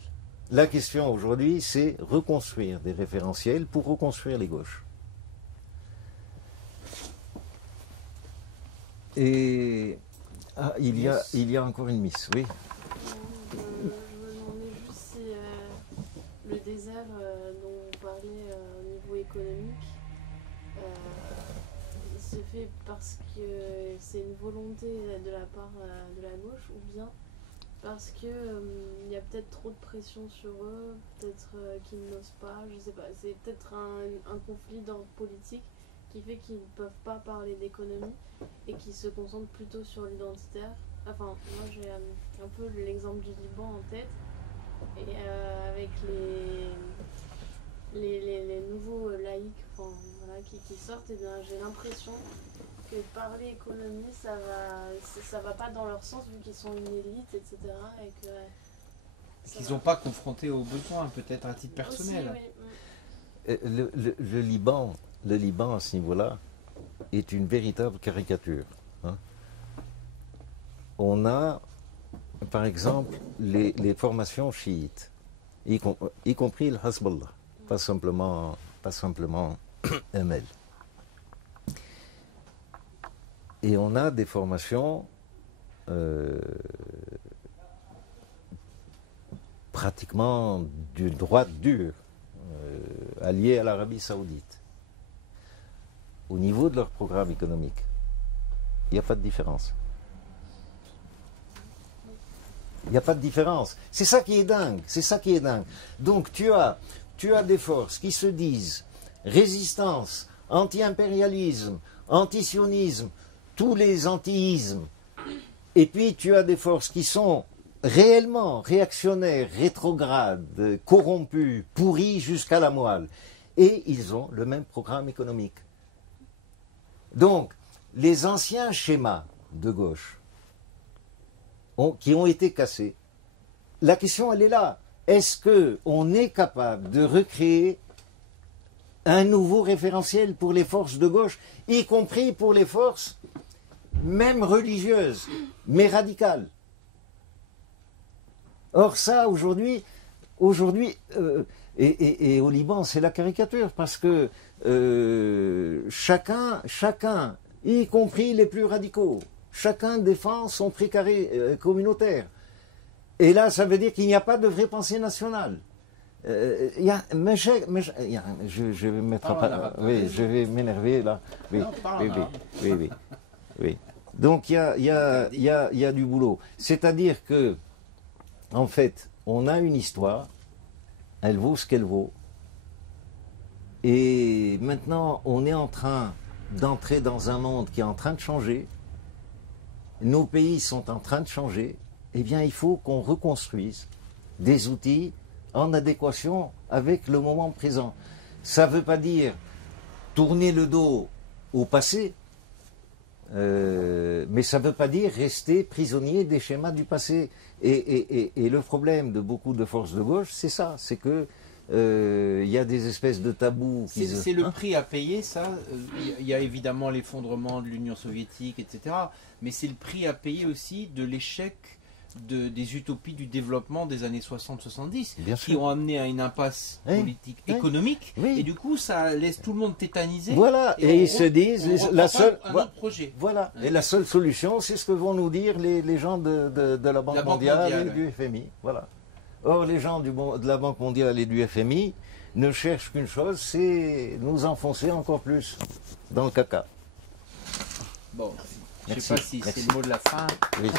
La question aujourd'hui, c'est reconstruire des référentiels pour reconstruire les gauches. Et il y a encore une miss, oui. Je me demandais juste si le désert dont on parlait au niveau économique, il se fait parce que c'est une volonté de la part de la gauche, ou bien parce que il y a peut-être trop de pression sur eux, peut-être qu'ils n'osent pas, je sais pas. C'est peut-être un conflit d'ordre politique qui fait qu'ils ne peuvent pas parler d'économie et qu'ils se concentrent plutôt sur l'identitaire. Enfin, moi j'ai un peu l'exemple du Liban en tête, et avec les nouveaux laïcs, enfin, voilà, qui sortent, et bien j'ai l'impression que parler économie, ça va pas dans leur sens, vu qu'ils sont une élite, etc. Et que qu'ils n'ont pas confronté aux besoins, peut-être à titre personnel. Aussi, oui. Le Liban à ce niveau-là est une véritable caricature. Hein. On a, par exemple, les formations chiites, y compris le Hezbollah, pas simplement ML. Et on a des formations pratiquement d'une droite dure, alliées à l'Arabie Saoudite. Au niveau de leur programme économique, il n'y a pas de différence. Il n'y a pas de différence. C'est ça qui est dingue. C'est ça qui est dingue. Donc tu as des forces qui se disent résistance, anti-impérialisme, anti-sionisme, tous les anti-ismes. Et puis tu as des forces qui sont réellement réactionnaires, rétrogrades, corrompus, pourris jusqu'à la moelle. Et ils ont le même programme économique. Donc, les anciens schémas de gauche qui ont été cassés, la question elle est là. Est-ce qu'on est capable de recréer un nouveau référentiel pour les forces de gauche, y compris pour les forces même religieuses, mais radicales? Or ça, aujourd'hui, et au Liban, c'est la caricature, parce que chacun, y compris les plus radicaux, chacun défend son précaré communautaire. Et là, ça veut dire qu'il n'y a pas de vraie pensée nationale. Je vais mettre Ah, voilà, oui, je vais m'énerver là. Oui, Non, parle, oui, hein. oui. Donc il y a du boulot. C'est-à-dire que, en fait, on a une histoire, elle vaut ce qu'elle vaut. Et maintenant, on est en train d'entrer dans un monde qui est en train de changer. Nos pays sont en train de changer. Eh bien, il faut qu'on reconstruise des outils en adéquation avec le moment présent. Ça ne veut pas dire tourner le dos au passé, mais ça ne veut pas dire rester prisonnier des schémas du passé. Et le problème de beaucoup de forces de gauche, c'est ça, c'est que il y a des espèces de tabous. C'est le prix à payer, ça. Il y a évidemment l'effondrement de l'Union soviétique, etc. Mais c'est le prix à payer aussi de l'échec des utopies du développement des années 60-70 qui ont amené à une impasse politique, économique. Oui. Et du coup, ça laisse tout le monde tétanisé. Voilà, et ils se disent, la seule, un autre projet. Voilà, et la seule solution, c'est ce que vont nous dire les gens de la Banque mondiale et du FMI. Voilà. Or, les gens de la Banque mondiale et du FMI ne cherchent qu'une chose, c'est nous enfoncer encore plus dans le caca. Bon, je ne sais Merci. pas si c'est le mot de la fin. Oui.